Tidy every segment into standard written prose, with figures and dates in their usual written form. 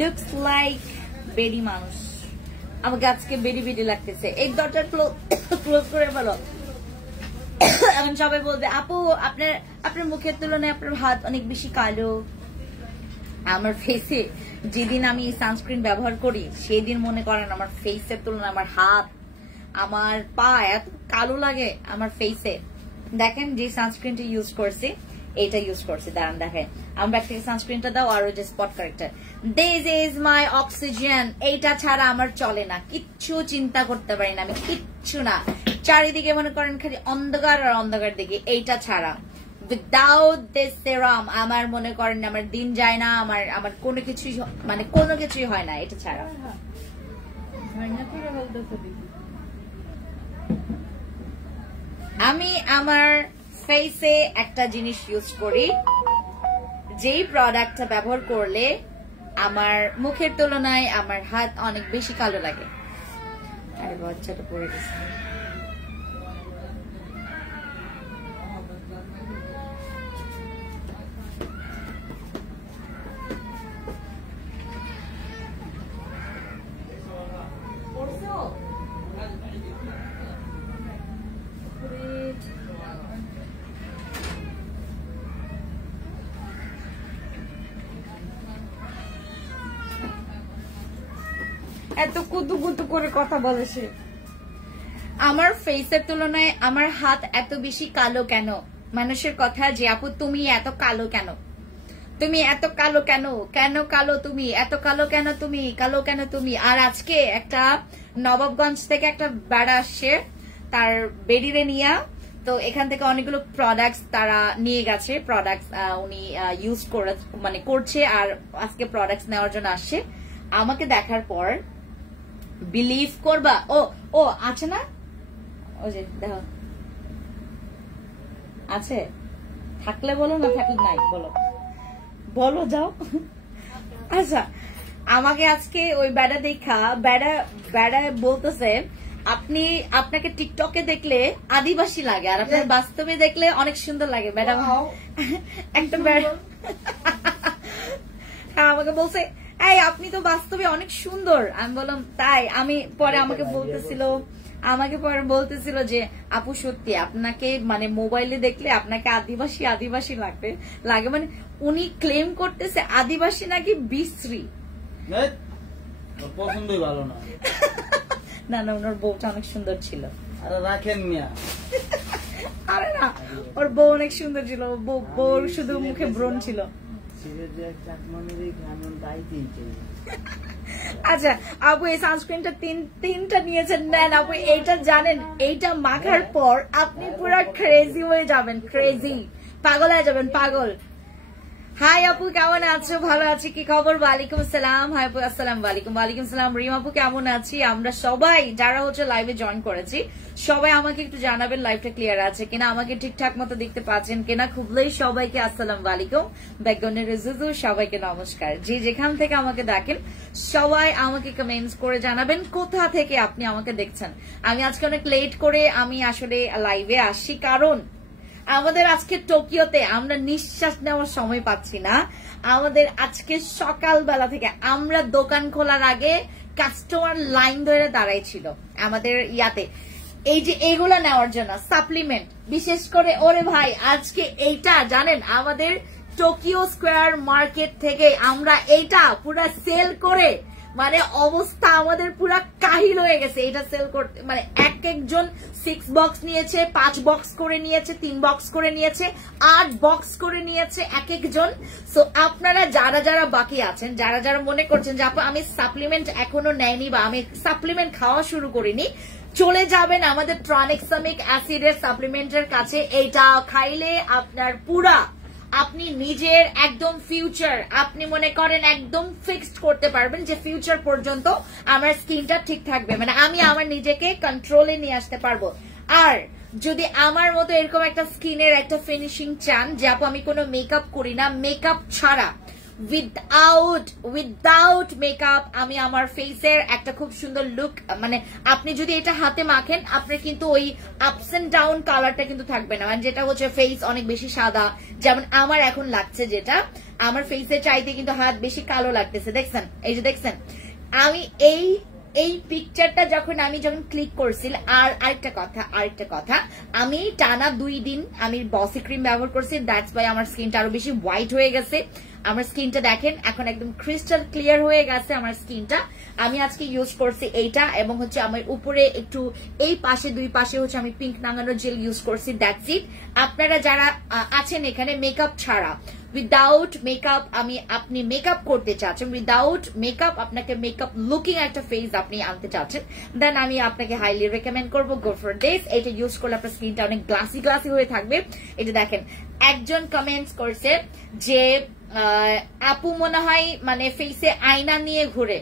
Looks like বেডি মানুষ। আমাকে আজকে বেডি বেডি লাগতেছে। এক দরজা ক্লোজ করে বলো। এখন সবাই বলবে আপু আপনার মুখের তুলনায় আপনার হাত অনেক বেশি কালো। আমার ফেসে যেদিন আমি সানস্ক্রিন ব্যবহার করি সেদিন মনে করেন আমার ফেসের তুলনায় আমার হাত আমার পা এত কালো লাগে আমার ফেসে। দেখেন যে সানস্ক্রিনটা ইউজ করছি এটা ইউজ করছি, দাঁড়ান দেখেন আমার ব্যাগ থেকে সানস্ক্রিনটা দাও আর ওই যে spot corrector. This is my oxygen. এইটা ছাড়া আমার চলে না, কিচ্ছু চিন্তা করতে পারি না আমি, কিচ্ছু না। চারিদিকে মনে করেন খালি অন্ধকার আর অন্ধকার দিকে, এইটা ছাড়া উইদাউট দিস সেরাম আমার মনে করেন আমার দিন যায় না, আমার কোনো কিছুই মানে কোনো কিছুই হয় না এটা ছাড়া। আমি আমার ফেসে একটা জিনিস ইউজ করি, যেই প্রোডাক্টটা ব্যবহার করলে আমার মুখের তুলনায় আমার হাত অনেক বেশি কালো লাগে। আরে বাচ্চাটা পড়ে গেছে। এত কুতু কুতু করে কথা বলে সে। আমার ফেসের তুলনায় আমার হাত এত বেশি কালো কেন? মানুষের কথা যে আপু তুমি এত কালো কেন, তুমি এত কালো কেন, কেন কালো তুমি, এত কালো কেন তুমি, কালো কেন তুমি। আর আজকে একটা নবাবগঞ্জ থেকে একটা বেড়া আসছে তার বেডিরে নিয়া, তো এখান থেকে অনেকগুলো প্রোডাক্টস তারা নিয়ে গেছে, প্রোডাক্টস উনি ইউজ করে মানে করছে আর আজকে প্রোডাক্টস নেওয়ার জন্য আসছে। আমাকে দেখার পর বিলিভ করবা ও আছে না, ওই যে দেখো আছে, থাকলে বলো না থাকলে নাই বলো, বলো যাও। আচ্ছা আমাকে আজকে ওই বেড়া দেখা বেড়া বলতেছে আপনাকে টিকটকে দেখলে আদিবাসী লাগে আর আপনার বাস্তবে দেখলে অনেক সুন্দর লাগে। বেড়া একটা বেড়া আমাকে বলছে এই আপনি তো বাস্তবে অনেক সুন্দর। আমি বললাম তাই? আমি পরে আমাকে বলতেছিল যে আপু সত্যি আপনাকে মানে মোবাইলে দেখলে আপনাকে আদিবাসী লাগে মানে উনি ক্লেম করতেছে আদিবাসী নাকি বিশ্রী। পছন্দই ভালো না। না না ওনার বউটা অনেক সুন্দর ছিল। আরে রাখেন মিয়া। আরে না ওর বউ অনেক সুন্দর ছিল, বউর শুধু মুখে ব্রণ ছিল। আচ্ছা আপু এই সানস্ক্রিনটা তিনটা নিয়েছেন, নেন আপু। এইটা জানেন এইটা মাখার পর আপনি পুরো ক্রেজি হয়ে যাবেন, ক্রেজি পাগল হয়ে যাবেন, পাগল। হাই আপু কেমন আছো? ভালো আছি, কি খবর? ওয়ালাইকুম আসসালাম। হাই আপু আসসালামু আলাইকুম। ওয়ালাইকুম আসসালাম। রিম আপু কেমন আছি? আমরা সবাই যারা হচ্ছে লাইভে জয়েন করেছি সবাই আমাকে একটু জানাবেন লাইভটা ক্লিয়ার আছে কিনা, আমাকে ঠিকঠাক মতো দেখতে পাচ্ছেন কিনা। খুবলেই সবাইকে আসসালামু আলাইকুম, বেগনের রিজুজু সবাইকে নমস্কার। যে যেখান থেকে আমাকে দেখেন সবাই আমাকে কমেন্টস করে জানাবেন কোথা থেকে আপনি আমাকে দেখছেন। আমি আজকে অনেক লেট করে আমি আসলে লাইভে আসি, কারণ আমাদের আজকে টোকিওতে আমরা নিঃশ্বাস নেওয়ার সময় পাচ্ছি না। আমাদের আজকে সকালবেলা থেকে আমরা দোকান খোলার আগে কাস্টমার লাইন ধরে দাঁড়াই ছিল আমাদের ইয়াতে, এই যে এইগুলা নেওয়ার জন্য সাপ্লিমেন্ট। বিশেষ করে ওরে ভাই আজকে এইটা জানেন আমাদের টোকিও স্কোয়ার মার্কেট থেকে আমরা এইটা পুরা সেল করে মানে অবস্থা আমাদের পুরা কাহিল হয়ে গেছে। এটা সেল করতে মানে একজন 6 বক্স নিয়েছে, 5 বক্স করে নিয়েছে, 3 বক্স করে নিয়েছে, 8 বক্স করে নিয়েছে একজন। সো আপনারা যারা বাকি আছেন, যারা মনে করছেন যে আপু আমি সাপ্লিমেন্ট এখনো নেয়নি বা আমি সাপ্লিমেন্ট খাওয়া শুরু করিনি, চলে যাবেন আমাদের ট্রানেক্সামিক অ্যাসিডের সাপ্লিমেন্টের কাছে। এইটা খাইলে আপনার পুরা আপনি নিজের একদম ফিউচার আপনি মনে করেন একদম ফিক্সড করতে পারবেন যে ফিউচার পর্যন্ত আমার স্কিনটা ঠিক থাকবে, মানে আমি আমার নিজেকে কন্ট্রোলে নিয়ে আসতে পারবো। আর যদি আমার মতো এরকম একটা স্কিনের একটা ফিনিশিং চান যে আপু আমি কোনো মেকআপ করি না, মেকআপ ছাড়া উইদাউট মেকআপ আমি আমার ফেসের একটা খুব সুন্দর লুক, মানে আপনি যদি এটা হাতে মাখেন আপনার কিন্তু ওই আপস এন্ড ডাউন কালারটা কিন্তু থাকবে না, মানে যেটা হচ্ছে ফেস অনেক বেশি সাদা যেমন আমার এখন লাগছে, যেটা আমার ফেসের চাইতে কিন্তু হাত বেশি কালো লাগতেছে। দেখছেন, এই যে দেখছেন আমি এই পিকচারটা যখন ক্লিক করছিল। আর আরেকটা কথা আমি টানা 2 দিন আমি বসি ক্রিম ব্যবহার করছি, দ্যাটস ওয়াই আমার স্কিনটা আরো বেশি হোয়াইট হয়ে গেছে। আমার স্কিনটা দেখেন এখন একদম ক্রিস্টাল ক্লিয়ার হয়ে গেছে আমার স্কিনটা। আমি আজকে ইউজ করছি এইটা, এবং হচ্ছে আমার উপরে একটু এই পাশে 2 পাশে হচ্ছে আমি পিঙ্ক নাঙ্গানো জেল ইউজ করছি, দ্যাটস ইট। আপনারা যারা আছেন এখানে মেকআপ ছাড়া, উইদাউট মেকআপ আপনি মেকআপ করতে চাচ্ছেন, উইদাউট মেকআপ আপনাকে মেকআপ লুকিং একটা ফেস আপনি আনতে চাচ্ছেন, দেন আমি আপনাকে হাইলি রেকমেন্ড করবো গো ফর দিস। এটা ইউজ করলে আপনার স্কিনটা অনেক গ্লাসি হয়ে থাকবে। এটা দেখেন একজন কমেন্টস করছে যে আপু মনে হয় মানে ফেসে আয়না নিয়ে ঘুরে।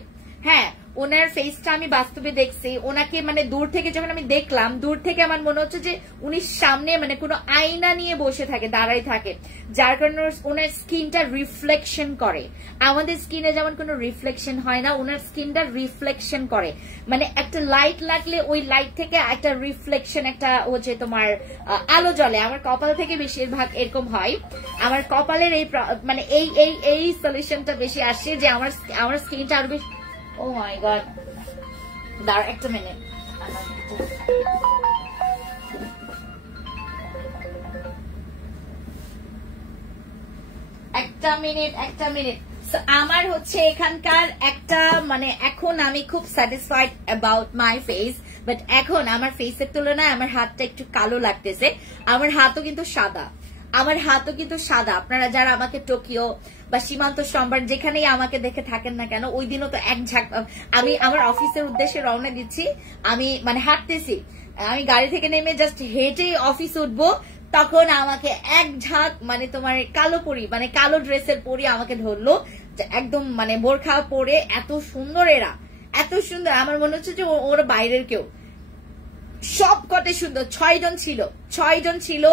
হ্যাঁ, ওনার ফেসটা আমি বাস্তবে দেখছি, ওনাকে মানে দূর থেকে যখন আমি দেখলাম, দূর থেকে আমার মনে হচ্ছে যে উনি সামনে মানে কোনো আয়না নিয়ে বসে থাকে, দাঁড়াই থাকে, যার কারণে ওনার স্কিনটা রিফ্লেকশন করে। আমাদের স্কিনে যেমন কোনো রিফ্লেকশন হয় না, ওনার স্কিনটা রিফ্লেকশন করে, মানে একটা লাইট লাগলে ওই লাইট থেকে একটা রিফ্লেকশন একটা হচ্ছে তোমার আলো জ্বলে। আমার কপাল থেকে বেশিরভাগ এরকম হয়, আমার কপালের এই মানে এই সলিউশনটা বেশি আসে যে আমার স্কিনটা আরো বেশি। Oh my god. দাঁড়া একটা মিনিট। একটা মিনিট। আমার হচ্ছে এখানকার একটা মানে এখন আমি খুব satisfied about my face, but এখন আমার ফেসের তুলনায় আমার হাতটা একটু কালো লাগতেছে। আমার হাতও কিন্তু সাদা। আপনারা যারা আমাকে টোকিও বা সীমান্ত সম্ভার যেখানেই আমাকে দেখে থাকেন না কেন, ওই দিনও তো এক ঝাঁক আমি আমার অফিসের উদ্দেশ্যে রওনা দিচ্ছি, আমি মানে হাঁটতেছি, আমি গাড়ি থেকে নেমে জাস্ট হেঁটেই অফিস উঠবো, তখন আমাকে এক ঝাঁক মানে তোমার কালো ড্রেসের পরি আমাকে ধরলো, একদম মানে বোরখা পরে, এত সুন্দর এরা, এত সুন্দর, আমার মনে হচ্ছে যে ওরা বাইরের কেউ, সব কটে সুন্দর। 6 জন ছিল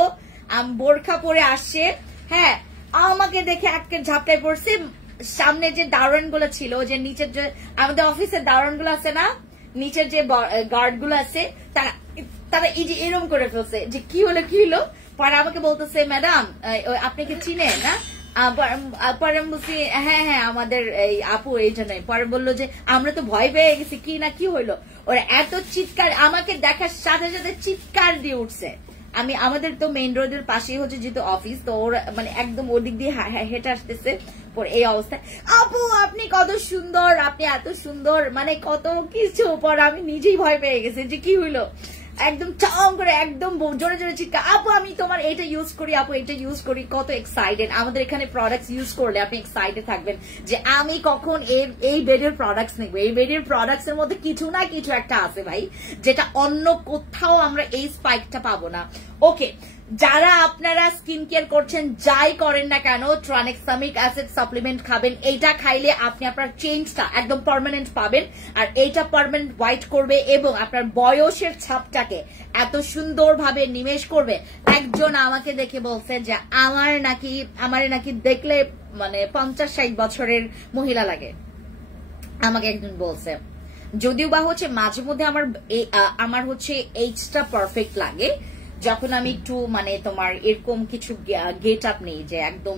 বোরখা পরে আসছে। হ্যাঁ, আমাকে দেখে একটা ঝাপটায় পড়ছে। সামনে যে দারোয়ান গুলো ছিল, যে নিচের যে আমাদের অফিসের দারোয়ান গুলো আছে না, নিচের যে গার্ড গুলো আছে, তারা এই যে এরকম করে ফেলছে যে কি হলো। পরে আমাকে বলতেছে ম্যাডাম আপনি কি চিনেন না? পরে আমি বলছি হ্যাঁ আমাদের এই আপু এইটা নয়। পরে বললো যে আমরা তো ভয় পেয়ে গেছি, কি হইলো। ওরা এত চিৎকার, আমাকে দেখার সাথে সাথে চিৎকার দিয়ে উঠছে। আমাদের তো মেইন রোডের পাশেই হচ্ছে যেহেতু অফিস, তো ওরা মানে একদম ওদিক দিয়ে হেঁটে আসতেছে। এই অবস্থায় আপু আপনি কত সুন্দর, আপনি এত সুন্দর, মানে কত কিছু। পর আমি নিজেই ভয় পেয়ে গেছি যে কি হইলো, একদম চং করে একদম জোরে জোরে চিৎকার, আপু আমি তোমার এটা ইউজ করি, আপু এটা ইউজ করি। কত এক্সাইটেড। আমাদের এখানে প্রোডাক্টস ইউজ করলে আপনি এক্সাইটেড থাকবেন যে আমি কখন এই বেডের প্রোডাক্টস নেবো। এই বেডের প্রোডাক্টস এর মধ্যে কিছু না কিছু একটা আছে ভাই, যেটা অন্য কোথাও আমরা এই স্পাইকটা পাবো না। ওকে, যারা আপনারা স্কিন কেয়ার করছেন, যাই করেন না কেন, ট্রানেক্সামিক অ্যাসিড সাপ্লিমেন্ট খাবেন। এইটা খাইলে আপনি আপনার চেঞ্জটা একদম পার্মানেন্ট পাবেন, আর এইটা পার্মানেন্ট হোয়াইট করবে এবং আপনার বয়সের ছাপটাকে এত সুন্দরভাবে নিমেষ করবে। একজন আমাকে দেখে বলছে যে আমার নাকি দেখলে মানে 50-60 বছরের মহিলা লাগে, আমাকে একজন বলছে। যদিও বা হচ্ছে মাঝে মধ্যে আমার হচ্ছে এইজটা পারফেক্ট লাগে, যখন আমি একটু মানে তোমার এরকম কিছু গেট আপ নেই, যে একদম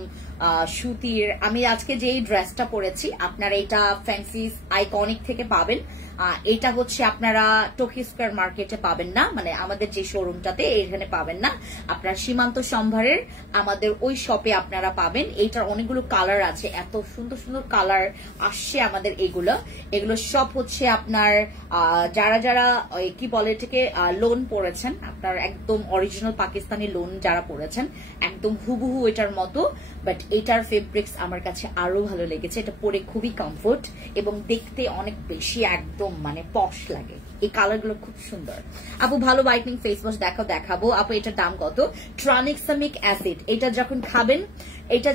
সুতির। আমি আজকে যে ড্রেসটা পরেছি, আপনারা এটা ফ্যান্সি আইকনিক থেকে পাবেন। এটা হচ্ছে আপনারা টোকিও স্কয়ার মার্কেটে পাবেন না, মানে আমাদের যে শোরুমটাতে, এখানে পাবেন না। আপনার সীমান্ত সম্ভারের আমাদের ওই শপে আপনারা পাবেন। এইটার অনেকগুলো কালার আছে, এত সুন্দর সুন্দর কালার আসছে আমাদের। এগুলো সব হচ্ছে আপনার যারা কি বলে এটাকে লোন পড়েছেন, আপনার একদম অরিজিনাল পাকিস্তানি লোন যারা পড়েছেন, একদম হুবহু এটার মতো। বাট এটার ফেব্রিক্স আমার কাছে আরো ভালো লেগেছে। এটা পরে খুবই কমফোর্ট এবং দেখতে অনেক বেশি একদম মানে পশ লাগে। এই কালার গুলো খুব সুন্দর। আপু ভালো হোয়াইটনিং ফেস ওয়াশ দেখাবো। আপু এটার দাম কত? Tranexamic acid. এটা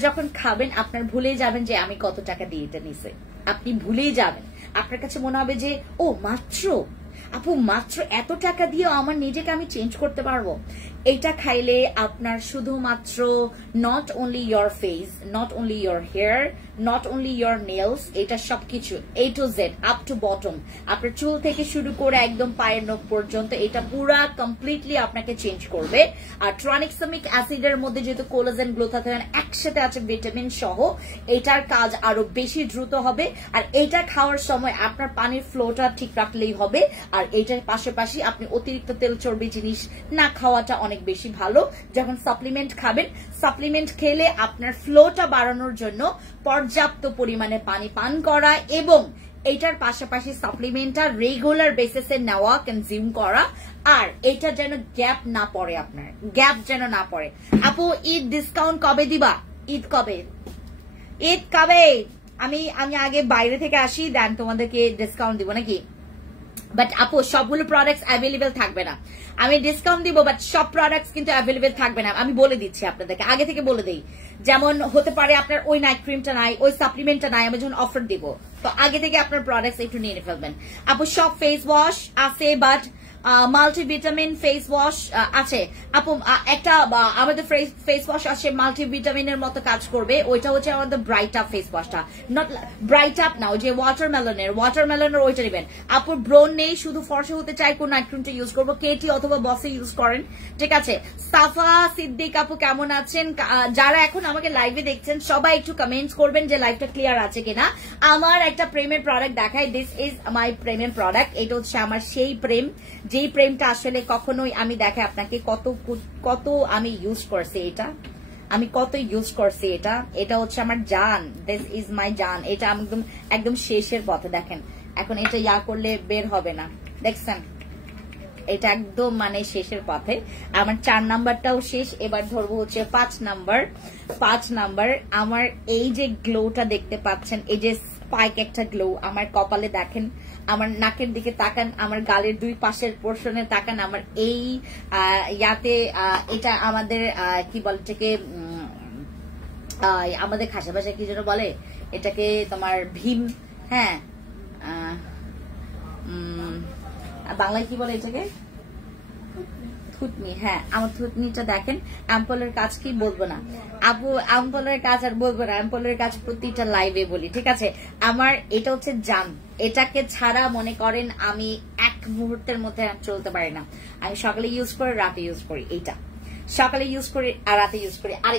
যখন খাবেন আপনার ভুলেই যাবেন যে আমি কত টাকা দিয়ে এটা নিছে। আপনি ভুলেই যাবেন, আপনার কাছে মনে হবে যে ও মাত্র এত টাকা দিয়েও আমার নিজেকে আমি চেঞ্জ করতে পারবো। এটা খাইলে আপনার শুধুমাত্র not only your face, not only your hair, not only your nails, এটা সবকিছু A to Z up to bottom, আপনার চুল থেকে শুরু করে একদম পায়ের নখ পর্যন্ত এটা পুরা কমপ্লিটলি আপনাকে চেঞ্জ করবে। আর ট্রানিক্সামিক অ্যাসিডের মধ্যে যেহেতু কোলাজেন, গ্লুটাথিয়ন একসাথে আছে ভিটামিন সহ, এটার কাজ আরো বেশি দ্রুত হবে। আর এটা খাওয়ার সময় আপনার পানির ফ্লোটা ঠিক রাখলেই হবে। আর এটার পাশাপাশি আপনি অতিরিক্ত তেল চর্বি জিনিস না খাওয়াটা অনেক বেশি ভালো। যখন সাপ্লিমেন্ট খাবেন, সাপ্লিমেন্ট খেলে আপনার ফ্লোটা বাড়ানোর জন্য পর্যাপ্ত পরিমাণে পানি পান করা এবং এটার পাশাপাশি সাপ্লিমেন্টটা রেগুলার বেসিসে নেওয়া, কনজিউম করা। আর এটা যেন গ্যাপ না পড়ে, আপনার গ্যাপ যেন না পড়ে। আপু ঈদ ডিসকাউন্ট কবে দিবা? ঈদ কবে? ঈদ কবে? আমি আগে বাইরে থেকে আসি, দেন তোমাদেরকে ডিসকাউন্ট দিব নাকি? বাট আপু সবগুলো প্রোডাক্টস অ্যাভেলেবেল থাকবে না। আমি ডিসকাউন্ট দিব, বাট সব প্রোডাক্টস কিন্তু অ্যাভেলেবেল থাকবে না। আমি বলে দিচ্ছি আপনাদেরকে, আগে থেকে বলে দিই। যেমন হতে পারে আপনার ওই নাইট ক্রিমটা নাই, ওই সাপ্লিমেন্টটা নাই, আমি যখন অফার দিব, তো আগে থেকে আপনার প্রোডাক্টস একটু নিয়ে ফেলবেন। আপু সব ফেস ওয়াশ আছে, বাট মাল্টিভিটামিন ফেস ওয়াশ আছে আপু। একটা আমাদের ফেস ওয়াশ আছে মাল্টিভিটামিনের মতো কাজ করবে, ওইটা হচ্ছে আমাদের ব্রাইট আপ ফেস ওয়াশটা। নট ব্রাইট আপ না, ওই যে ওয়াটারমেলনের ওইটা নেবেন। আপুর ব্রোন নেই, শুধু ফর্সা হতে চাই, কোন নাইট ক্রিমটা ইউজ করবো? কেটি অথবা বসে ইউজ করেন, ঠিক আছে। সাফা সিদ্দিক আপু কেমন আছেন? যারা এখন আমাকে লাইভে দেখছেন সবাই একটু কমেন্টস করবেন যে লাইভটা ক্লিয়ার আছে কিনা। আমার একটা প্রেমের প্রোডাক্ট দেখাই, দিস ইজ মাই প্রেমের প্রোডাক্ট। এটা হচ্ছে আমার সেই প্রেম, যেই প্রেমটা আসলে কখনোই আমি দেখে আপনাকে কত আমি ইউজ করছি, এটা আমি কত ইউজ করছি। এটা হচ্ছে আমার জান, দিস ইজ মাই জান। এটা একদম শেষের পথে, দেখেন এখন এটা ইয়া করলে বের হবে না, দেখছেন এটা একদম মানে শেষের পথে। আমার 4 নাম্বারটাও শেষ, এবার ধরবো হচ্ছে 5 নাম্বার। আমার এই যে গ্লোটা দেখতে পাচ্ছেন, এই যে স্পাইক একটা গ্লো আমার কপালে, দেখেন আমার নাকের দিকে তাকান, আমার গালের দুই পাশের পোর্শনে তাকান, আমার এই ইয়াতে এটা আমাদের কি বলে এটাকে, আমাদের খাসা ভাষায় কি যেন বলে এটাকে, তোমার ভীম, হ্যাঁ বাংলায় কি বলে এটাকে, থুতনি। হ্যাঁ আমার থুতনিটা দেখেন, অ্যাম্পলের কাজ কি বলবো না আপু, অ্যাম্পলের কাজ আর বলবো না, অ্যাম্পলের কাজ প্রতিটা লাইভে বলি, ঠিক আছে। আমার এটা হচ্ছে জান, এটাকে ছাড়া মনে করেন আমি এক মুহূর্তের মধ্যে চলতে পারি না। আমি সকালে ইউজ করি, রাতে ইউজ করি, এইটা সকালে ইউজ করি আর রাতে ইউজ করি, আর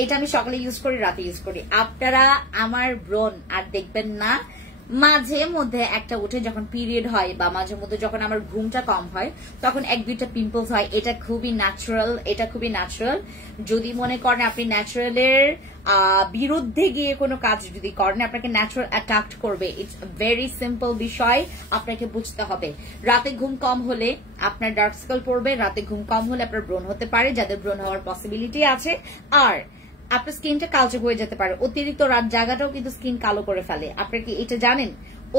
এটা আমি সকালে ইউজ করি, রাতে ইউজ করি। আপনারা আমার ব্রণ আর দেখবেন না, মাঝে মধ্যে একটা উঠে যখন পিরিয়ড হয়, বা মাঝে মধ্যে যখন আমার ঘুমটা কম হয়, তখন 1-2টা পিম্পলস হয়। এটা খুবই ন্যাচারাল। যদি মনে করেন আপনি ন্যাচারালের বিরুদ্ধে গিয়ে কোনো কাজ যদি করেন, আপনাকে ন্যাচারাল অ্যাটাক করবে। ইটস ভেরি সিম্পল বিষয়, আপনাকে বুঝতে হবে। রাতে ঘুম কম হলে আপনার ডার্ক সার্কেল পড়বে, রাতে ঘুম কম হলে আপনার ব্রণ হতে পারে, যাদের ব্রণ হওয়ার পসিবিলিটি আছে। আর আপনার স্কিনটা কালচে হয়ে যেতে পারে। অতিরিক্ত রাত জাগাটাও কিন্তু স্কিন কালো করে ফেলে, আপনার কি এটা জানেন?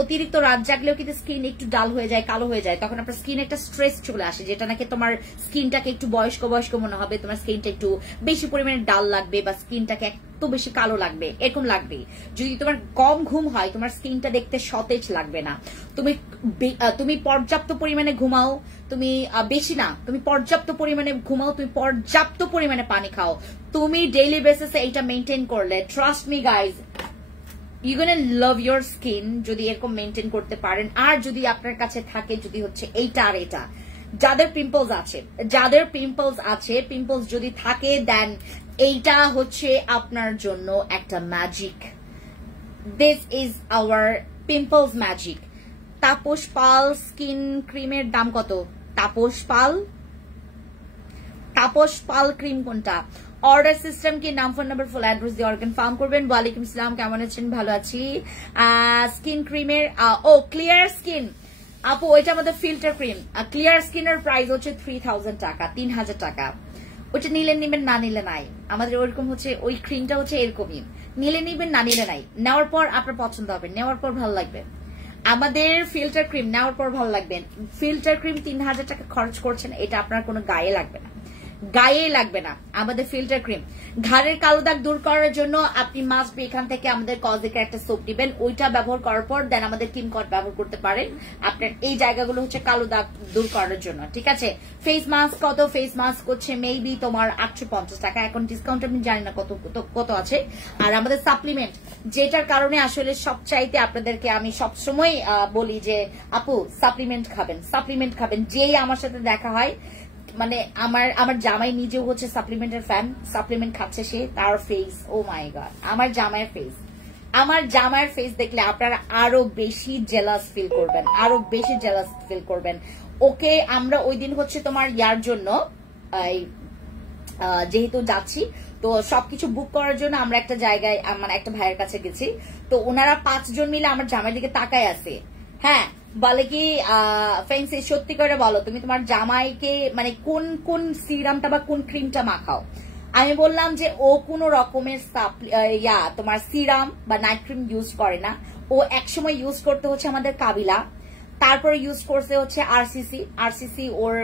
অতিরিক্ত রাত জাগলেও কিন্তু স্কিন একটু ডাল হয়ে যায়, কালো হয়ে যায়। তখন আপনার স্কিনে একটা স্ট্রেস চলে আসে, যেটা নাকি তোমার স্কিনটাকে একটু বয়স্ক মনে হবে, তোমার স্কিনটা একটু বেশি পরিমাণে ডাল লাগবে, বা স্কিনটাকে এত বেশি কালো লাগবে, এরকম লাগবে। যদি তোমার কম ঘুম হয়, তোমার স্কিনটা দেখতে সতেজ লাগবে না। তুমি পর্যাপ্ত পরিমাণে ঘুমাও, তুমি বেশি না, তুমি পর্যাপ্ত পরিমাণে ঘুমাও, তুমি পর্যাপ্ত পরিমাণে পানি খাও, তুমি ডেইলি বেসিসে এটা মেনটেন করলে, trust me guys, you gonna love your skin যদি এরকম মেনটেন করতে পারেন। আর যদি আপনার কাছে থাকে যদি হচ্ছে এইটা আর এটা, যাদের পিম্পলস আছে, পিম্পলস যদি থাকে, দেন এইটা হচ্ছে আপনার জন্য একটা magic. This is our pimples magic. Tapas Pal skin ক্রিমের দাম কত? তাপস পাল ক্রিম কোনটা? অর্ডার সিস্টেম কি, নাম, ফোন নাম্বার, ফুল অ্যাড্রেস দিয়ে অর্ডার কনফার্ম করবেন। ওয়ালাইকুম আসসালাম, কেমন আছেন? ভালো আছি। স্কিন ক্রিমের ক্লিয়ার স্কিন আপু, ওইটা আমাদের ফিল্টার ক্রিম। ক্লিয়ার স্কিনের প্রাইস হচ্ছে 3000 টাকা, 3000 টাকা। ওইটা নিলে নিবেন, না নিলে নাই। আমাদের ওইরকম হচ্ছে, ওই ক্রিমটা হচ্ছে এরকমই, নিলে নিবেন, না নিলে নাই। নেওয়ার পর আপনার পছন্দ হবে, নেওয়ার পর ভালো লাগবে। আমাদের ফিল্টার ক্রিম নেওয়ার পর ভালো লাগবে। ফিল্টার ক্রিম 3000 টাকা খরচ করছেন, এটা আপনার কোনো গায়ে লাগবে না। গায়ে লাগবে না আমাদের ফিল্টার ক্রিম। ঘাড়ের কালো দাগ দূর করার জন্য আপনি মাস্ট বি এখান থেকে আমাদের কজিকের একটা সোপ দিবেন, ওইটা ব্যবহার করার পর দেন আমাদের কিম কট ব্যবহার করতে পারেন আপনার এই জায়গাগুলো হচ্ছে কালো দাগ দূর করার জন্য, ঠিক আছে। ফেস মাস্ক কত? ফেস মাস্ক হচ্ছে মেবি তোমার 850 টাকা, এখন ডিসকাউন্ট আমি জানি না কত আছে। আর আমাদের সাপ্লিমেন্ট, যেটার কারণে আসলে সবচাইতে আপনাদেরকে আমি সবসময় বলি যে আপু সাপ্লিমেন্ট খাবেন। যেই আমার সাথে দেখা হয়, মানে আমার জামাই নিজেও হচ্ছে সাপ্লিমেন্টের ফ্যান, সাপ্লিমেন্ট খাচ্ছে সে, তার ফেস, ও মাই গড, আমার জামাইয়ের ফেস দেখলে আপনারা আরো বেশি জেলাস ফিল করবেন, ওকে আমরা ওই দিন হচ্ছে তোমার ইয়ার জন্য যেহেতু যাচ্ছি তো সবকিছু বুক করার জন্য আমরা একটা জায়গায় মানে একটা ভাইয়ের কাছে গেছি, তো ওনারা 5 জন মিলে আমার জামাইয়ের দিকে তাকায় আছে। হ্যাঁ, বলে কি ফ্রেন্ডস সত্যি করে বলো তুমি তোমার জামাইকে মানে কোন সিরামটা বা কোন ক্রিমটা মাখাও? আমি বললাম যে ও কোন রকমের তোমার সিরাম বা নাইট ক্রিম ইউজ করে না, ও একসময় ইউজ করতে হচ্ছে আমাদের কাবিলা, তারপরে ইউজ করতে হচ্ছে আরসিসি। ওর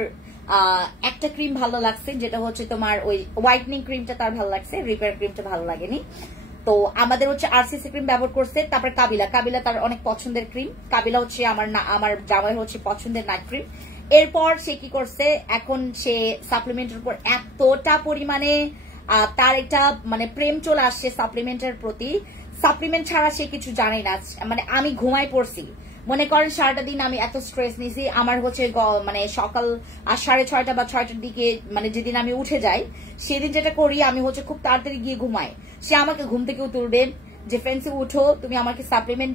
একটা ক্রিম ভালো লাগছে যেটা হচ্ছে তোমার ওই হোয়াইটনিং ক্রিমটা তার ভালো লাগছে, রিপেয়ার ক্রিমটা ভালো লাগেনি। তো আমাদের হচ্ছে আরসিসি ক্রিম ব্যবহার করছে, তারপরে কাবিলা তার অনেক পছন্দের ক্রিম, কাবিলা হচ্ছে আমার জামাই হচ্ছে পছন্দের নাইট ক্রিম। এরপর সে কি করছে, এখন সে সাপ্লিমেন্টের উপর এতটা পরিমাণে তার একটা মানে প্রেম চলে আসছে সাপ্লিমেন্টের প্রতি, সাপ্লিমেন্ট ছাড়া সে কিছু জানে না। মানে আমি ঘুমাই পড়ছি, মনে করেন সারাটা দিন আমি এত স্ট্রেস নিয়েছি, আমার হচ্ছে মানে সকাল 6:30 বা 6টার দিকে মানে যেদিন আমি উঠে যাই সেদিন যেটা করি আমি হচ্ছে খুব তাড়াতাড়ি গিয়ে ঘুমাই। সে আমাকে ঘুম থেকে তুলবে যে ফ্রেন্ডসে উঠো তুমি আমাকে সাপ্লিমেন্ট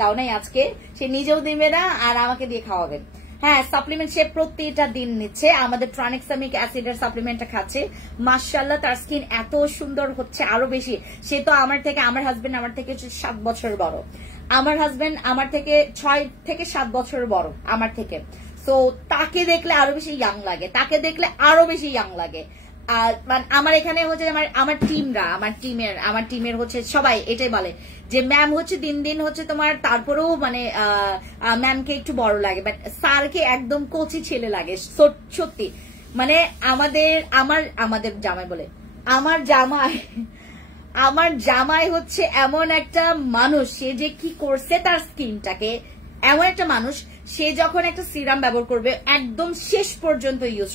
দাও নাই আজকে, সে নিজেও দিবে না আর আমাকে দিয়ে খাওয়াবে। হ্যাঁ, সাপ্লিমেন্ট সে প্রত্যেকটা দিন নিচ্ছে, আমাদের ট্রানেক্সামিক অ্যাসিডের সাপ্লিমেন্টটা খাচ্ছে, মাশাআল্লাহ তার স্কিন এত সুন্দর হচ্ছে আরো বেশি। সে তো আমার হাজবেন্ড আমার থেকে 7 বছর বড়, আমার হাজবেন্ড আমার থেকে 6 থেকে 7 বছর বড় আমার থেকে। সো তাকে দেখলে আরো বেশি ইয়াং লাগে। আমার এখানে হচ্ছে আমার টিমের হচ্ছে সবাই এটাই বলে যে ম্যাম হচ্ছে দিন হচ্ছে তোমার, তারপরেও মানে ম্যামকে একটু বড় লাগে, বাট স্যারকে একদম কোচি ছেলে লাগে সত্যি। মানে আমাদের জামাই বলে আমার জামাই হচ্ছে এমন একটা মানুষ, সে যে কি করছে তার স্কিনটাকে, এমন একটা মানুষ সে যখন একটা সিরাম ব্যবহার করবে একদম শেষ পর্যন্ত ইউজ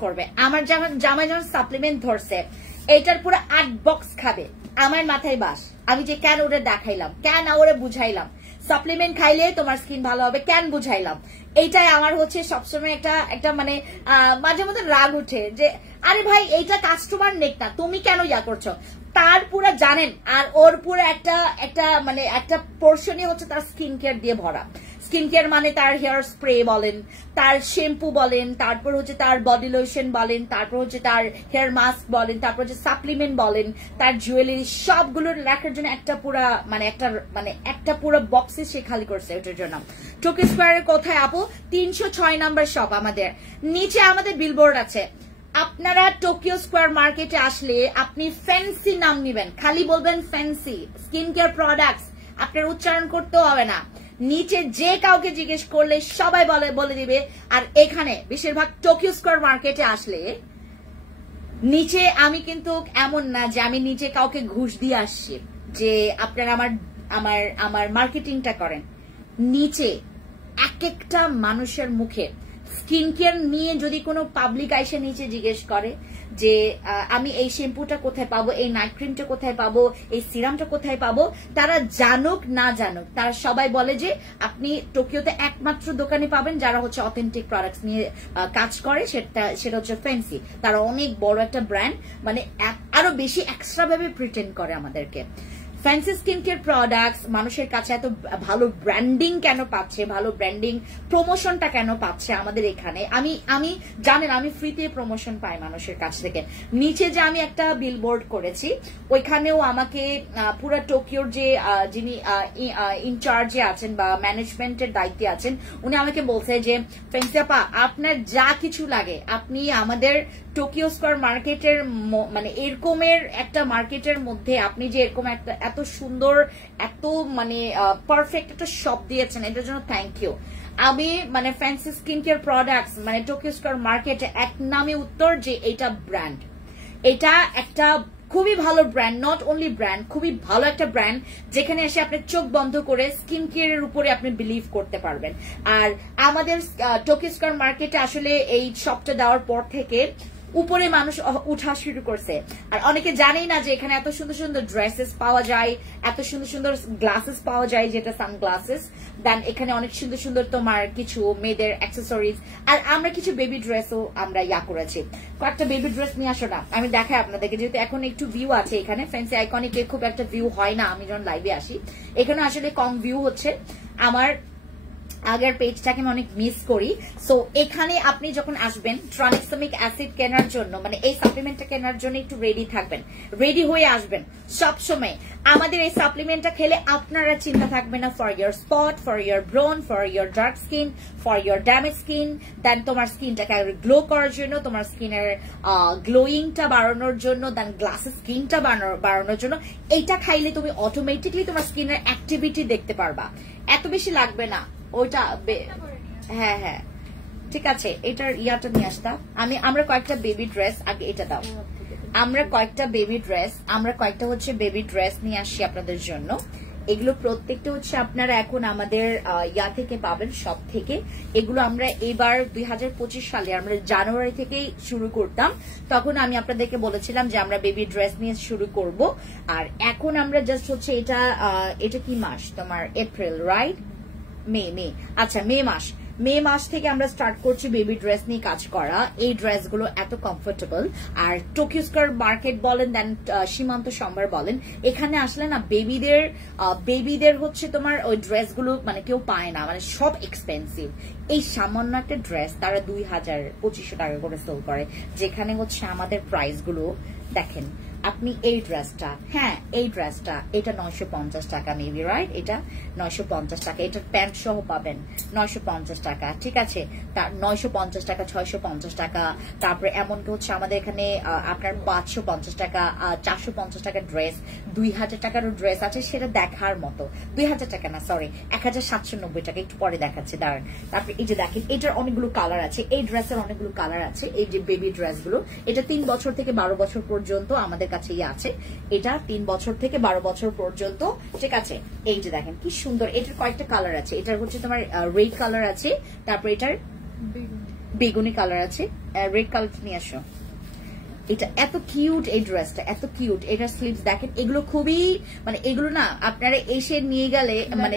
করবে। আমার জামাই যখন সাপ্লিমেন্ট ধরছে এটার পুরো 8 বক্স খাবে, আমার মাথায় বাস। আমি যে কেন ওরে দেখাইলাম, কেন ওরে বুঝাইলাম সাপ্লিমেন্ট খাইলে তোমার স্কিন ভালো হবে, কেন বুঝাইলাম? এইটাই আমার হচ্ছে সবসময় একটা মানে মাঝে মধ্যে রাগ উঠে যে আরে ভাই এইটা কাস্টমার নেক না, তুমি কেন ইয়া করছো? তার পুরো জানেন, আর ওর পুরো একটা মানে একটা পোর্শনই হচ্ছে তার স্কিন কেয়ার দিয়ে ভরা। স্কিন কেয়ার মানে তার হেয়ার স্প্রে বলেন, তার শ্যাম্পু বলেন, তারপর হচ্ছে তার বডি লোশন বলেন, তারপর হচ্ছে তার হেয়ার মাস্ক বলেন, তারপর হচ্ছে সাপ্লিমেন্ট বলেন, তার জুয়েলারি সবগুলো রাখার জন্য একটা পুরো বক্সে সে খালি করছে ওটার জন্য। টোকিও স্কয়ারের কোথায় আপু? 306 নাম্বার শপ আমাদের, নিচে আমাদের বিলবোর্ড আছে। আপনারা টোকিও স্কয়ার মার্কেটে আসলে আপনি ফ্যান্সি নাম নিবেন, খালি বলবেন ফ্যান্সি স্কিন কেয়ার প্রোডাক্টস, আপনার উচ্চারণ করতেও হবে না, নিচে যে কাউকে জিজ্ঞেস করলে সবাই বলে দিবে। আর এখানে বেশিরভাগ টোকিও স্কয়ার মার্কেটে আসলে নিচে আমি কিন্তু এমন না যে আমি নিচে কাউকে ঘুষ দিয়ে আসছি যে আপনারা আমার মার্কেটিংটা করেন। নিচে এক একটা মানুষের মুখে স্কিন কেয়ার নিয়ে যদি কোনো পাবলিক আইসে নিচে জিজ্ঞেস করে যে আমি এই শ্যাম্পুটা কোথায় পাবো, এই নাইট ক্রিমটা কোথায় পাবো, এই সিরামটা কোথায় পাবো, তারা জানুক না জানুক তারা সবাই বলে যে আপনি টোকিওতে একমাত্র দোকানে পাবেন যারা হচ্ছে অথেন্টিক প্রোডাক্টস নিয়ে কাজ করে, সেটা হচ্ছে ফ্যান্সি। তারা অনেক বড় একটা ব্র্যান্ড, মানে আরো বেশি এক্সট্রা ভাবে প্রিটেন্ড করে আমাদেরকে। ফ্যান্সি স্কিন কেয়ার প্রোডাক্টস মানুষের কাছে এত ভালো ব্র্যান্ডিং কেন পাচ্ছে, ভালো ব্র্যান্ডিং প্রমোশনটা কেন পাচ্ছে আমাদের এখানে? আমি জানেন আমি ফ্রিতে প্রমোশন পাই মানুষের কাছ থেকে। নিচে যে আমি একটা বিলবোর্ড করেছি ওইখানেও আমাকে পুরো টোকিওর যে যিনি ইনচার্জে আছেন বা ম্যানেজমেন্টের দায়িত্বে আছেন উনি আমাকে বলছে যে ফ্যান্সি আপা আপনার যা কিছু লাগে আপনি আমাদের টোকিও স্কয়ার মার্কেটের মানে এরকমের একটা মার্কেটের মধ্যে আপনি যে এরকম এত সুন্দর এত মানে পারফেক্ট একটা শপ দিয়েছেন এটার জন্য থ্যাংক ইউ। আমি মানে ফ্যান্সি স্কিন কেয়ার প্রোডাক্টস মানে টোকিও স্কয়ার মার্কেটে এক নামে উত্তর যে এটা ব্র্যান্ড, এটা একটা খুবই ভালো ব্র্যান্ড, নট অনলি ব্র্যান্ড, খুবই ভালো একটা ব্র্যান্ড যেখানে এসে আপনি চোখ বন্ধ করে স্কিন কেয়ারের উপরে আপনি বিলিভ করতে পারবেন। আর আমাদের টোকিও স্কয়ার মার্কেটে আসলে এই শপটা দেওয়ার পর থেকে উপরে মানুষ উঠা শুরু করছে। আর অনেকে জানেই না যে এখানে এত সুন্দর সুন্দর ড্রেসেস পাওয়া যায়, এত সুন্দর সুন্দর গ্লাসেস পাওয়া যায়, যেটা সানগ্লাসেস। দেন এখানে অনেক সুন্দর সুন্দর তোমার কিছু মেয়েদের অ্যাক্সেসরিজ, আর আমরা কিছু বেবি ড্রেসও আমরা করেছি। কয়েকটা বেবি ড্রেস নিয়ে আসো না, আমি দেখাই আপনাদেরকে, যেহেতু এখন একটু ভিউ আছে এখানে। ফ্যান্সি আইকনিকে খুব একটা ভিউ হয় না, আমি যখন লাইভে আসি এখানে আসলে কম ভিউ হচ্ছে। আমার আগের পেজটাকে আমি অনেক মিস করি। সো এখানে আপনি যখন আসবেন ট্রানএক্সামিক অ্যাসিড কেনার জন্য, মানে এই সাপ্লিমেন্টটা কেনার জন্য একটু রেডি থাকবেন, রেডি হয়ে আসবেন সব সময়। আমাদের এই সাপ্লিমেন্টটা খেলে আপনারা চিন্তা থাকবে না for your spot, for your brown, for your dark skin, for your damage skin. Then তোমার স্কিনটাকে গ্লো করার জন্য, তোমার স্কিনের গ্লোয়িংটা বাড়ানোর জন্য, দেন গ্লাসের স্কিনটা বাড়ানোর জন্য। এইটা খাইলে তুমি অটোমেটিকলি তোমার স্কিনের অ্যাক্টিভিটি দেখতে পারবা, এত বেশি লাগবে না ওইটা। হ্যাঁ হ্যাঁ ঠিক আছে, এটার ইয়াটা নিয়ে আসতাম আমরা কয়েকটা বেবি ড্রেস, আগে এটা দাও। আমরা কয়েকটা হচ্ছে বেবি ড্রেস নিয়ে আসছি আপনাদের জন্য। এগুলো প্রত্যেকটা হচ্ছে আপনারা এখন আমাদের ইয়া থেকে পাবেন, সব থেকে। এগুলো আমরা এবার 2025 সালে আমরা জানুয়ারি থেকেই শুরু করতাম, তখন আমি আপনাদেরকে বলেছিলাম যে আমরা বেবি ড্রেস নিয়ে শুরু করব। আর এখন আমরা জাস্ট হচ্ছে এটা কি মাস তোমার, এপ্রিল রাইট, মে আচ্ছা মে মাস থেকে আমরা স্টার্ট করছি বেবি ড্রেস নিয়ে কাজ করা। এই ড্রেসগুলো এত কমফোর্টেবল। আর টোকিও স্কয়ার মার্কেট বলেন, দেন সীমান্ত সম্ভার বলেন, এখানে আসলে না বেবিদের হচ্ছে তোমার ওই ড্রেসগুলো মানে কেউ পায় না, মানে সব এক্সপেন্সিভ। এই সামান্য একটা ড্রেস তারা 2000-2500 টাকা করে সেল করে, যেখানে হচ্ছে আমাদের প্রাইস গুলো দেখেন। আপনি এই ড্রেসটা, হ্যাঁ এই ড্রেসটা, এটা 950 টাকা মেবি রাইট, এটা 950 টাকা। এটার প্যান্ট সহ পাবেন 950 টাকা, ঠিক আছে। তার 950 টাকা, 650 টাকা। তারপরে এমনকি হচ্ছে আমাদের এখানে আপনার 550 টাকা, 450 টাকার ড্রেস, 2000 টাকারও ড্রেস আছে, সেটা দেখার মতো। 2000 টাকা না, সরি 1790 টাকা, একটু পরে দেখাচ্ছে দাঁড়ান। তারপরে এই যে দেখেন, এটার অনেকগুলো কালার আছে, এই ড্রেসের অনেকগুলো কালার আছে। এই যে বেবি ড্রেসগুলো, এটা 3 বছর থেকে 12 বছর পর্যন্ত আমাদের কাছে আছে। এটা 3 বছর থেকে 12 বছর পর্যন্ত, ঠিক আছে। এই যে দেখেন কি সুন্দর, এটার কয়েকটা কালার আছে। এটার হচ্ছে তোমার রেড কালার আছে, তারপর এটার বেগুনি কালার আছে। রেড কালার নিয়ে আসো। এটা এত কিউট, এই ড্রেসটা এত কিউট। এটার স্লিভস দেখেন, এগুলো খুবই মানে এগুলো না আপনারা এসে নিয়ে গেলে মানে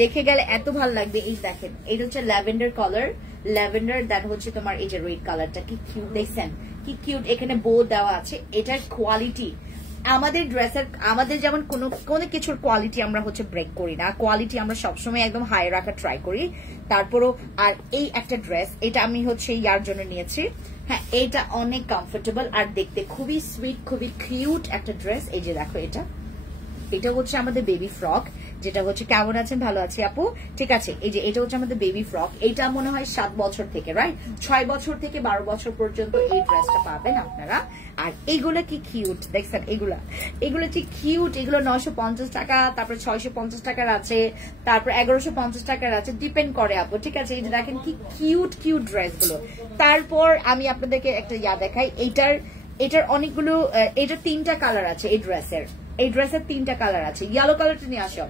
দেখে গেলে এত ভালো লাগবে। এই দেখেন, এটা হচ্ছে ল্যাভেন্ডার কালার, ল্যাভেন্ডার। দেন হচ্ছে তোমার এই যে রেড কালারটা, কি কিউট দেখছেন, কি কিউট। এখানে বো দেওয়া আছে। এটার কোয়ালিটি, আমাদের ড্রেসের, আমাদের যেমন কোনো কিছুর কোয়ালিটি আমরা হচ্ছে ব্রেক করি না, কোয়ালিটি আমরা সবসময় একদম হাই রাখার ট্রাই করি। তারপরও আর এই একটা ড্রেস, এটা আমি হচ্ছে ইয়ার জন্য নিয়েছি। হ্যাঁ, এটা অনেক কমফোর্টেবল আর দেখতে খুবই সুইট, খুবই কিউট একটা ড্রেস। এই যে দেখো, এটা হচ্ছে আমাদের বেবি ফ্রক, যেটা হচ্ছে কেমন আছেন, ভালো আছি আপু, ঠিক আছে। এই যে এটা হচ্ছে আমাদের বেবি ফ্রক, এটা মনে হয় 7 বছর থেকে রাইট, 6 বছর থেকে 12 বছর পর্যন্ত এই ড্রেসটা পাবেন আপনারা। আর এইগুলো কি কিউট দেখছেন, এগুলো কি কিউট। এগুলো 950 টাকা, তারপরে 650 টাকার আছে, তারপর 1150 টাকার আছে, ডিপেন্ড করে আপু, ঠিক আছে। এই যে দেখেন কি কিউট ড্রেসগুলো। তারপর আমি আপনাদেরকে একটা দেখাই, এটার অনেকগুলো, এটার 3টা কালার আছে। এই ড্রেসের 3টা কালার আছে। ইয়েলো কালারটা নিয়ে আসো,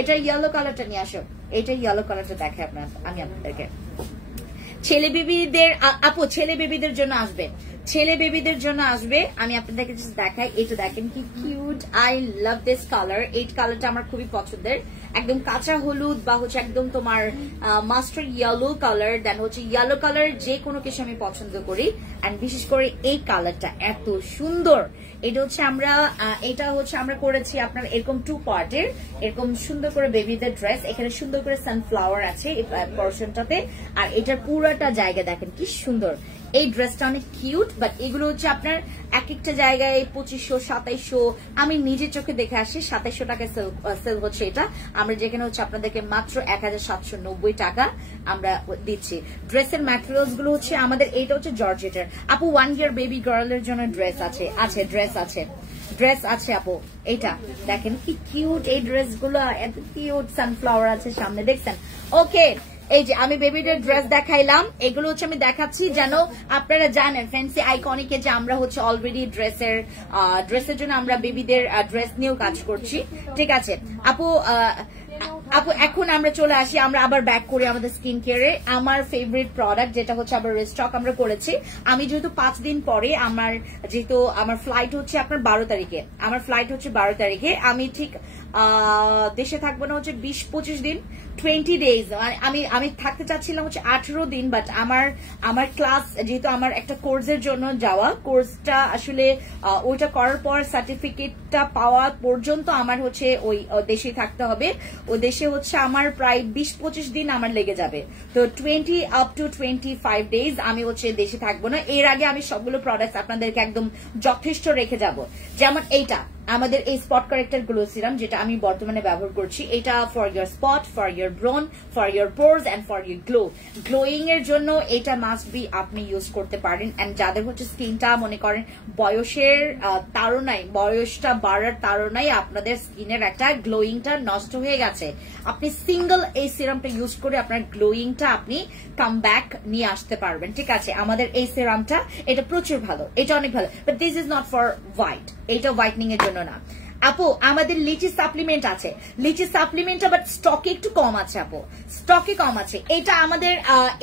এটা ইয়েলো কালারটা নিয়ে আসো। এটা ইয়েলো কালারটা দেখে আমি আপনাদেরকে। ছেলে বেবিদের আপু, ছেলে বেবিদের জন্য আসবে, আমি আপনাদেরকে জাস্ট দেখাই। এটা দেখেন কি cute, I love this colour. এই কালারটা আমার খুবই পছন্দের, একদম কাঁচা হলুদ বা হচ্ছে একদম তোমার মাস্টার ইয়েলো কালার। দেন হচ্ছে ইয়েলো কালার যে কোনো কিছু আমি পছন্দ করি, এন্ড বিশেষ করে এই কালারটা এত সুন্দর। এটা হচ্ছে আমরা করেছি আপনার এরকম 2 পার্টের, এরকম সুন্দর করে বেবিদের ড্রেস। এখানে সুন্দর করে সানফ্লাওয়ার আছে এই পোরশনটাতে, আর এটার পুরোটা জায়গা দেখেন কি সুন্দর। এই ড্রেসটা অনেক কিউট, বাট এগুলো হচ্ছে আপনার এক একটা জায়গায় 2500, 2700, আমি নিজের চোখে দেখে আসি 2700 টাকায় সেল হচ্ছে এটা। আমরা যেখানে হচ্ছে আপনাদেরকে মাত্র 1790 টাকা আমরা দিচ্ছি। ড্রেসের ম্যাটেরিয়ালস গুলো হচ্ছে আমাদের, এইটা হচ্ছে জর্জেটের। আপু 1 ইয়ার বেবি গার্লের জন্য ড্রেস আছে, ড্রেস আছে। ড্রেস আছে আপু, এটা দেখেন কি কিউট এই ড্রেস গুলো, এত কিউট সানফ্লাওয়ার আছে সামনে, দেখছেন? ওকে, এই যে আমি বেবিদের ড্রেস দেখাইলাম, এগুলো হচ্ছে আমি দেখাচ্ছি যেন আপনারা জানেন ফ্যান্সি আইকনিকে যে আমরা হচ্ছে অলরেডি ড্রেসের জন্য আমরা বেবিদের ড্রেস নিয়েও কাজ করছি, ঠিক আছে আপু? আপু এখন আমরা চলে আসি, আমরা আবার ব্যাক করি আমাদের স্কিন কেয়ারে। আমার ফেভারিট প্রোডাক্ট যেটা হচ্ছে আবার রিস্টক আমরা করেছি। আমি যেহেতু 5 দিন পরে আমার ফ্লাইট হচ্ছে আপনার 12 তারিখে, আমার ফ্লাইট হচ্ছে 12 তারিখে, আমি ঠিক দেশে থাকবো না হচ্ছে 20-25 দিন, 20 ডেজ। আমি থাকতে চাচ্ছিলাম হচ্ছে 18 দিন, বাট আমার ক্লাস যেহেতু আমার একটা কোর্সের জন্য যাওয়া, কোর্সটা আসলে ওইটা করার পর সার্টিফিকেটটা পাওয়া পর্যন্ত আমার হচ্ছে ওই দেশে থাকতে হবে। ও দেশে হচ্ছে আমার প্রায় 20-25 দিন আমার লেগে যাবে। তো 20 up to 25 ডেজ আমি হচ্ছে দেশে থাকবো না। এর আগে আমি সবগুলো প্রোডাক্ট আপনাদেরকে একদম যথেষ্ট রেখে যাব। যেমন এইটা আমাদের এই স্পট কারেক্টর গ্লো সিরাম, যেটা আমি বর্তমানে ব্যবহার করছি। এটা for your spot, for your brown, for your pores and for your glowing এর জন্য এটা মাস্ট বি আপনি ইউজ করতে পারেন। এন্ড যাদের হচ্ছে স্কিনটা মনে করেন বয়সের তাড়নায়, বয়সটা বাড়ার তাড়নায় আপনাদের স্কিনের একটা গ্লোয়িংটা নষ্ট হয়ে গেছে, আপনি সিঙ্গেল এই সিরামটা ইউজ করে আপনার গ্লোয়িংটা আপনি কাম ব্যাক নিয়ে আসতে পারবেন, ঠিক আছে? আমাদের এই সিরামটা এটা প্রচুর ভালো, এটা অনেক ভালো, but this is not for white, এটা হোয়াইটনিং এর জন্য না। আপু আমাদের লিচি সাপ্লিমেন্ট আছে, লিচি সাপ্লিমেন্টটা বাট স্টকে একটু কম আছে আপু, স্টকে কম আছে। এটা আমাদের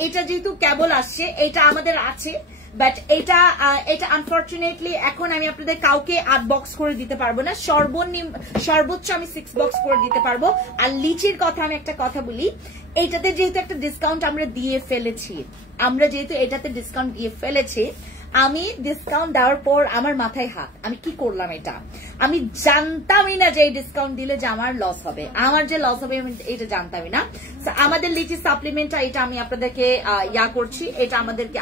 এটা যেহেতু কেবল আসছে, এটা আমাদের আছে, বাট এটা আনফরচুনেটলি এখন আমি আপনাদের কাউকে 8 বক্স করে দিতে পারবো না, সর্বোচ্চ আমি 6 বক্স করে দিতে পারবো। আর লিচির কথা আমি একটা কথা বলি, এইটাতে যেহেতু একটা ডিসকাউন্ট আমরা দিয়ে ফেলেছি, আমি ডিসকাউন্ট দেওয়ার পর আমার মাথায় হাত, আমি কি করলাম এটা? আমি জানতামই না যে এই ডিসকাউন্ট দিলে যে আমার লস হবে, এটা জানতামই না। আমাদের লিচি সাপ্লিমেন্টটা এটা আমি আপনাদেরকে করছি, এটা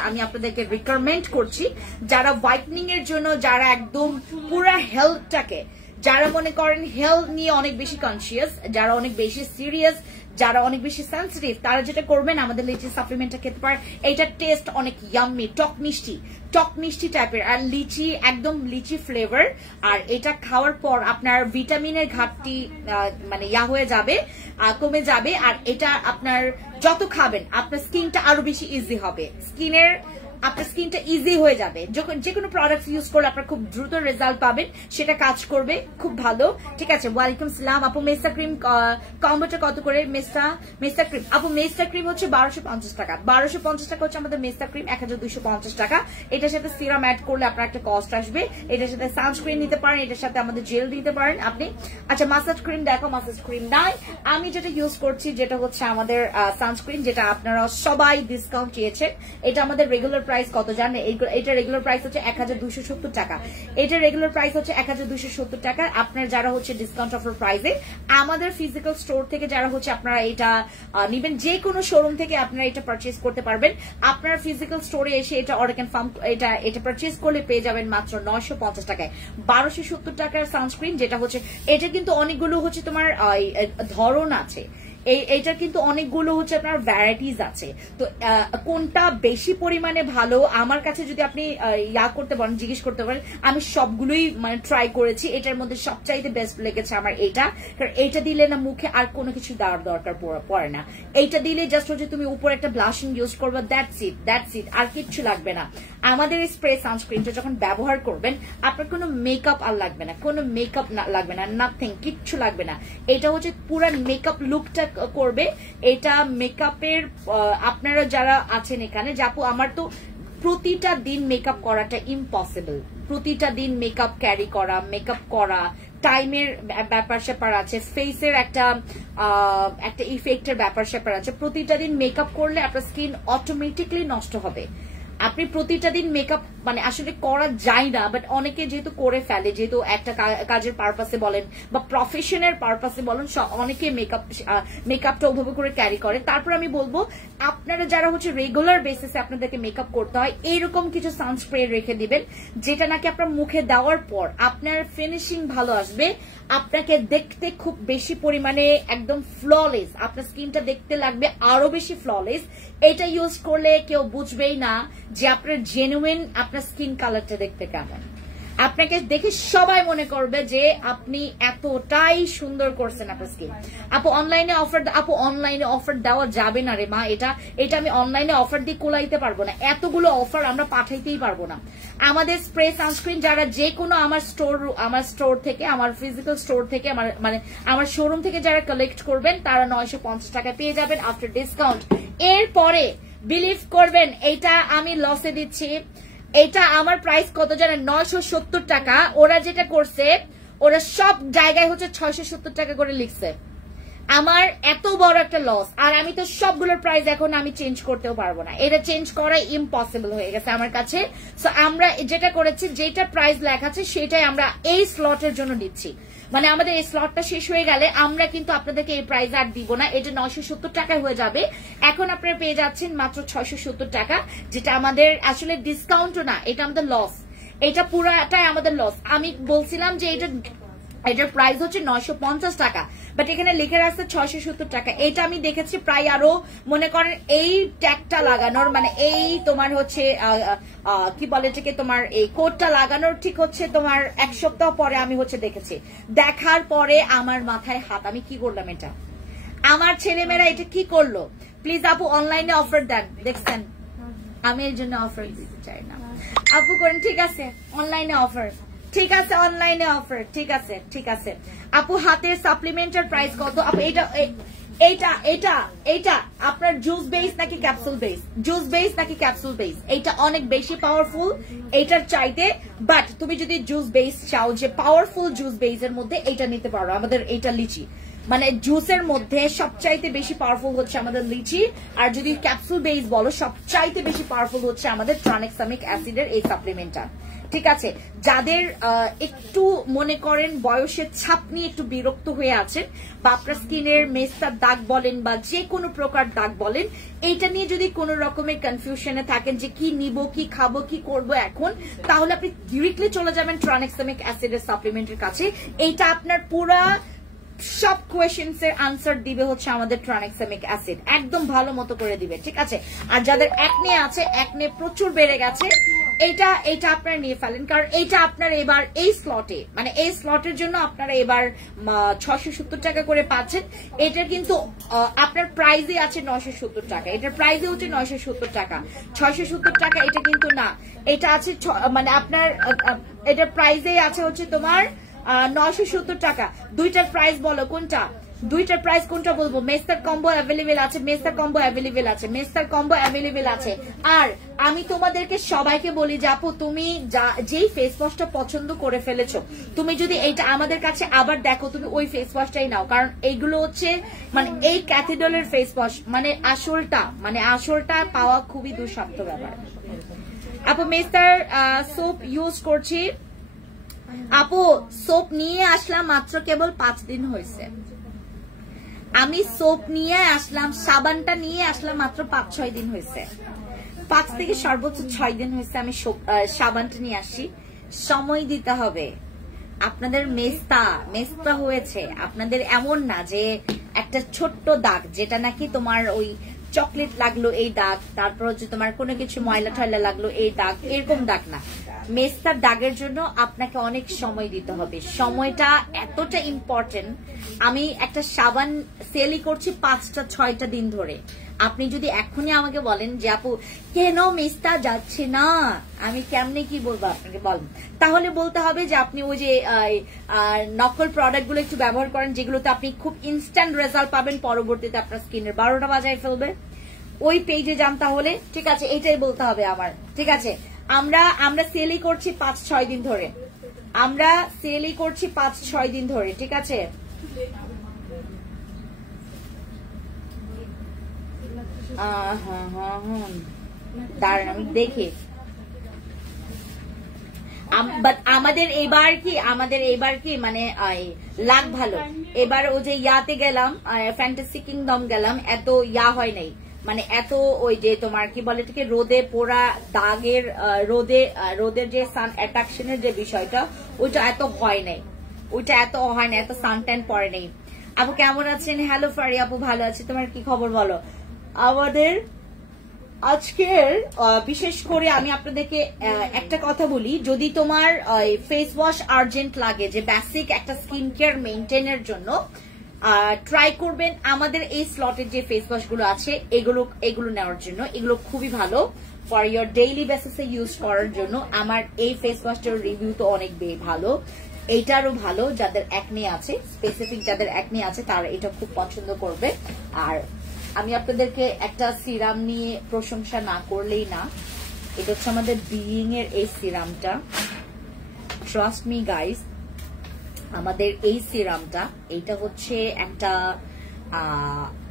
আমি আপনাদেরকে রিকমেন্ড করছি যারা হোয়াইটনিং এর জন্য, যারা একদম পুরো হেলথটাকে, যারা মনে করেন হেলথ নিয়ে অনেক বেশি কনসিয়াস, যারা অনেক বেশি সিরিয়াস, যারা অনেক বেশি সেন্সিটিভ, তারা যেটা করবেন আমাদের লিচি সাপ্লিমেন্টটা খেতে পারেন। এইটার টেস্ট অনেক ইয়াম্মি, টক মিষ্টি টাইপের, আর লিচি একদম লিচি ফ্লেভার। আর এটা খাওয়ার পর আপনার ভিটামিনের ঘাটতি মানে হয়ে যাবে, কমে যাবে। আর এটা আপনার যত খাবেন আপনার স্কিনটা আরো বেশি ইজি হবে, আপনার স্কিনটা ইজি হয়ে যাবে। যখন যে কোনো প্রোডাক্ট ইউজ করলে আপনার খুব দ্রুত রেজাল্ট পাবেন, সেটা কাজ করবে খুব ভালো, ঠিক আছে? ওয়ালাইকুম সালাম আপু। মেস্তা ক্রিম কম্বোটা কত করে? মেস্তা ক্রিম আপু, মেস্তা ক্রিম হচ্ছে 1250 টাকা, 1250 টাকা হচ্ছে আমাদের মেস্তা ক্রিম, 1250 টাকা। এটার সাথে সিরাম অ্যাড করলে আপনার একটা কস্ট আসবে, এটার সাথে সানস্ক্রিন নিতে পারেন, এটার সাথে আমাদের জেল দিতে পারেন আপনি। আচ্ছা মাসাজ ক্রিম দেখো, মাসাজ ক্রিম নাই। আমি যেটা ইউজ করছি যেটা হচ্ছে আমাদের সানস্ক্রিন, যেটা আপনারা সবাই ডিসকাউন্ট চেয়েছেন। এটা আমাদের রেগুলার প্রাইস কত জানেন? এটা রেগুলার প্রাইস হচ্ছে 1270 টাকা, এটা রেগুলার প্রাইস হচ্ছে 1270 টাকা। আপনার যারা হচ্ছে ডিসকাউন্ট অফার প্রাইসে আমাদের ফিজিক্যাল স্টোর থেকে যারা হচ্ছে আপনারা এটা নিবেন, যে কোনো শোরুম থেকে আপনারা এটা পারচেজ করতে পারবেন। আপনার ফিজিক্যাল স্টোরে এসে এটা অর্গান ফার্ম এটা পারচেজ করলে পেয়ে যাবেন মাত্র 950 টাকায়। 1270 টাকার সানস্ক্রিন, যেটা হচ্ছে এটা কিন্তু অনেকগুলো হচ্ছে তোমার ধরন আছে, এইটার কিন্তু অনেকগুলো হচ্ছে আপনার ভ্যারাইটিস আছে। তো কোনটা বেশি পরিমাণে ভালো আমার কাছে যদি আপনি করতে পারেন, জিজ্ঞেস করতে পারেন, আমি সবগুলোই মানে ট্রাই করেছি। এটার মধ্যে সবচাইতে বেস্ট লেগেছে আমার এইটা, কারণ এইটা দিলে না মুখে আর কোনো কিছু দেওয়ার দরকার পড়ে না। এইটা দিলে জাস্ট হচ্ছে তুমি উপরে একটা ব্লাশিং ইউজ করবে, দ্যাটস ইট, আর কিচ্ছু লাগবে না। আমাদের এই স্প্রে সানস্ক্রিনটা যখন ব্যবহার করবেন আপনার কোনো মেকআপ আর লাগবে না, কোনো মেকআপ লাগবে না, নাথিং, কিচ্ছু লাগবে না। এটা হচ্ছে পুরো মেকআপ লুকটা করবে। এটা মেকআপের আপনারা যারা আছেন এখানে, যাপু আমার তো প্রতিটা দিন মেকআপ করাটা ইম্পসিবল, প্রতিটা দিন মেকআপ ক্যারি করা, মেকআপ করা, টাইমের ব্যাপার স্যাপার আছে, ফেসের একটা ইফেক্টের ব্যাপার স্যাপার আছে। প্রতিটা দিন মেকআপ করলে আপনার স্কিন অটোমেটিকলি নষ্ট হবে। আপনি প্রতিটা দিন মেকআপ মানে আসলে করা যায় না, বাট অনেকে যেহেতু করে ফেলে, যেহেতু একটা কাজের পারপাসে বলেন বা প্রফেশনের পারপাসে বলেন, অনেকে মেকআপটা ওভাবে করে ক্যারি করে। তারপর আমি বলবো আপনারা যারা হচ্ছে রেগুলার বেসিসে আপনাদেরকে মেকআপ করতে হয়, এইরকম কিছু সানস্প্রে রেখে দিবেন, যেটা নাকি আপনার মুখে দেওয়ার পর আপনার ফিনিশিং ভালো আসবে, আপনাকে দেখতে খুব বেশি পরিমাণে একদম ফ্ললেস, আপনার স্কিনটা দেখতে লাগবে আরো বেশি ফ্ললেস। এটা ইউজ করলে কেউ বুঝবেই না যে আপনার জেনুইন আপনার স্কিন কালারটা দেখতে কেমন। আপনাকে দেখে সবাই মনে করবে যে আপনি এতটাই সুন্দর করছেন আপনার স্কিন। আপু অনলাইনে অফার দেওয়া যাবে না রে মা, এটা আমি অনলাইনে অফার দিয়ে কোলাইতে পারবো না, এতগুলো অফার আমরা পাঠাইতেই পারবো না। আমাদের স্প্রে সানস্ক্রিন যারা যে কোনো আমার স্টোর থেকে, আমার ফিজিক্যাল স্টোর থেকে, আমার শোরুম থেকে যারা কালেক্ট করবেন তারা 950 টাকা পেয়ে যাবেন আফটার ডিসকাউন্ট। এরপরে বিলিভ করবেন এটা আমি লসে দিচ্ছি, এটা আমার প্রাইস কত জানেন? 970 টাকা। ওরা যেটা করছে, ওরা সব জায়গায় হচ্ছে 670 টাকা করে লিখছে। আমার এত বড় একটা লস, আর আমি তো সবগুলোর প্রাইস এখন আমি চেঞ্জ করতেও পারবো না, এটা চেঞ্জ করা ইম্পসিবল হয়ে গেছে আমার কাছে। সো আমরা যেটা করেছি, যেটা প্রাইস লেখা আছে সেটাই আমরা এই স্লটের জন্য দিচ্ছি। মানে আমাদের এই স্লটটা শেষ হয়ে গেলে আমরা কিন্তু আপনাদেরকে এই প্রাইস আর দিব না, এটা 970 টাকায় হয়ে যাবে। এখন আপনারা পেয়ে যাচ্ছেন মাত্র 670 টাকা, যেটা আমাদের আসলে ডিসকাউন্টও না, এটা আমাদের লস, এটা পুরাটাই আমাদের লস। আমি বলছিলাম যে এটার প্রাইস হচ্ছে 950 টাকা, বাট এখানে লিখে রাখছে 670 টাকা। এটা আমি দেখেছি প্রায় আরো মনে করেন এই ট্যাগটা লাগানোর, মানে এই তোমার হচ্ছে কি বলে এটাকে, তোমার এই কোডটা লাগানোর ঠিক হচ্ছে তোমার 1 সপ্তাহ পরে আমি হচ্ছে দেখেছি। দেখার পরে আমার মাথায় হাত, আমি কি করলাম এটা, আমার ছেলেমেয়েরা এটা কি করলো? প্লিজ আপু অনলাইনে অফার দেন। দেখছেন আমি এর জন্য অফার দিতে চাই না, আপু করেন ঠিক আছে অনলাইনে অফার, ঠিক আছে অনলাইনে অফার, ঠিক আছে ঠিক আছে। আপু হাতের সাপ্লিমেন্টের প্রাইস কত? আপু এইটা আপনার জুস বেস নাকি ক্যাপসুল বেস? জুস বেস নাকি ক্যাপসুল বেস? এইটা অনেক বেশি পাওয়ারফুল এইটার চাইতে, বাট তুমি যদি জুস বেস চাও, যে পাওয়ারফুল জুস বেসের মধ্যে এইটা নিতে পারো। আমাদের এইটা লিচি, মানে জুসের মধ্যে সবচাইতে বেশি পাওয়ারফুল হচ্ছে আমাদের লিচি, আর যদি ক্যাপসুল বেস বলো সবচাইতে বেশি পাওয়ারফুল হচ্ছে আমাদের ট্রানেক্সামিক অ্যাসিডের এই সাপ্লিমেন্টটা। ঠিক আছে, যাদের একটু মনে করেন বয়সের ছাপ নিয়ে একটু বিরক্ত হয়ে আছেন, বা আপনার স্কিনের মেস্তার দাগ বলেন বা যে কোনো প্রকার দাগ বলেন, এইটা নিয়ে যদি কোনো রকমের কনফিউশনে থাকেন যে কি নিব, কি খাবো, কি করব এখন, তাহলে আপনি ডিরেক্টলি চলে যাবেন ট্রানেক্সামিক অ্যাসিডের সাপ্লিমেন্টের কাছে। এইটা আপনার পুরা সব কোয়েশ্চেন্স এর আনসার দিবে হচ্ছে আমাদের ট্রানেক্সামিক অ্যাসিড, একদম ভালো মতো করে দিবে। ঠিক আছে, আর যাদের অ্যাকনে আছে, অ্যাকনে প্রচুর বেড়ে গেছে, এটা আপনারা নিয়ে ফেলেন, কারণ এইটা আপনার এবার এই স্লটে, মানে এই স্লটের জন্য আপনারা এবার 670 টাকা করে পাচ্ছেন। এটা কিন্তু আপনার প্রাইজে আছে 970 টাকা, এটার প্রাইজে হচ্ছে 970 টাকা, 670 টাকা এটা কিন্তু না, এটা আছে মানে আপনার এটার প্রাইজেই আছে হচ্ছে তোমার 970 টাকা। দুইটার প্রাইস বলো কোনটা, দুইটার প্রাইস কোনটা বলবো? মেস্তার কম্বো অ্যাভেলেবেল আছে, মেস্তার কম্বো অ্যাভেলেবেল আছে, মেস্তার কম্বো অ্যাভেলেবেল আছে। আর আমি তোমাদেরকে সবাইকে বলি যে আপু তুমি যেই ফেস ওয়াশটা পছন্দ করে ফেলেছো, তুমি যদি এইটা আমাদের কাছে আবার দেখো, তুমি ওই ফেস ওয়াশটাই নাও, কারণ এইগুলো হচ্ছে মানে এই ক্যাথিড্রালের ফেস ওয়াশ, মানে আসলটা পাওয়া খুবই দুঃসাধ্য ব্যাপার। আপু মেস্তার সোপ ইউজ করছি, আপু সোপ নিয়ে আসলাম মাত্র কেবল 5 দিন হয়েছে। আমি সোপ নিয়ে আসলাম, সাবানটা নিয়ে আসলাম মাত্র 5-6 দিন হয়েছে, 5 থেকে সর্বোচ্চ 6 দিন হয়েছে আমি সাবানটা নিয়ে আসি। সময় দিতে হবে। আপনাদের মেস্তা হয়েছে, আপনাদের এমন না যে একটা ছোট্ট দাগ যেটা নাকি তোমার ওই চকলেট লাগলো এই দাগ, তারপর হচ্ছে তোমার কোনো কিছু ময়লা টয়লা লাগলো এই দাগ, এরকম দাগ না। মেস্তার দাগের জন্য আপনাকে অনেক সময় দিতে হবে, সময়টা এতটা ইম্পর্টেন্ট। আমি একটা সাবান সেলই করছি 5-6টা দিন ধরে। আপনি যদি এখনই আমাকে বলেন যে আপু কেন মেস্তা যাচ্ছে না, আমি কেমনে কি বলবো আপনাকে বলেন, তাহলে বলতে হবে যে আপনি ওই যে নকল প্রোডাক্ট গুলো একটু ব্যবহার করেন, যেগুলোতে আপনি খুব ইনস্ট্যান্ট রেজাল্ট পাবেন, পরবর্তীতে আপনার স্কিনের 12টা বাজায় ফেলবে। ওই পেজে যান তাহলে। ঠিক আছে, এইটাই বলতে হবে আমার। ঠিক আছে, আমরা সেলই করছি 5-6 দিন ধরে, আমরা সেলই করছি 5-6 দিন ধরে। ঠিক আছে, দাঁড়ান আমি দেখি। আমাদের এবার কি মানে লাগ ভালো, এবার ও যে ইয়াতে গেলাম, ফ্যান্টাসি কিংডম গেলাম, এত ইয়া হয় নাই, মানে এত ওই যে তোমার কি বলে এটাকে রোদে পোড়া দাগের রোদের যে সান অ্যাট্রাকশনের যে বিষয়টা, ওইটা এত হয় নাই, এত সানট্যান পড়ে নেই। আপু কেমন আছেন? হ্যালো ফারি আপু, ভালো আছি, তোমার কি খবর বলো? আমাদের আজকের বিশেষ করে আমি আপনাদেরকে একটা কথা বলি, যদি তোমার ফেস ওয়াশ আর্জেন্ট লাগে, যে বেসিক একটা স্কিন কেয়ার মেইনটেইনের জন্য, ট্রাই করবেন আমাদের এই স্লটের যে ফেস ওয়াশ গুলো আছে এগুলো নেওয়ার জন্য। এগুলো খুবই ভালো ফর ইয়োর ডেইলি বেসিসে ইউজ করার জন্য। আমার এই ফেস ওয়াশটার রিভিউ তো অনেক ভালো, এইটারও ভালো। যাদের অ্যাকনে আছে, স্পেসিফিক যাদের অ্যাকনে আছে তারা এটা খুব পছন্দ করবে। আর আমি আপনাদেরকে একটা সিরাম নিয়ে প্রশংসা না করলেই না, এটা হচ্ছে আমাদের বিইং এর এই সিরামটা। ট্রাস্ট মি গাইস, আমাদের এই সিরামটা, এইটা হচ্ছে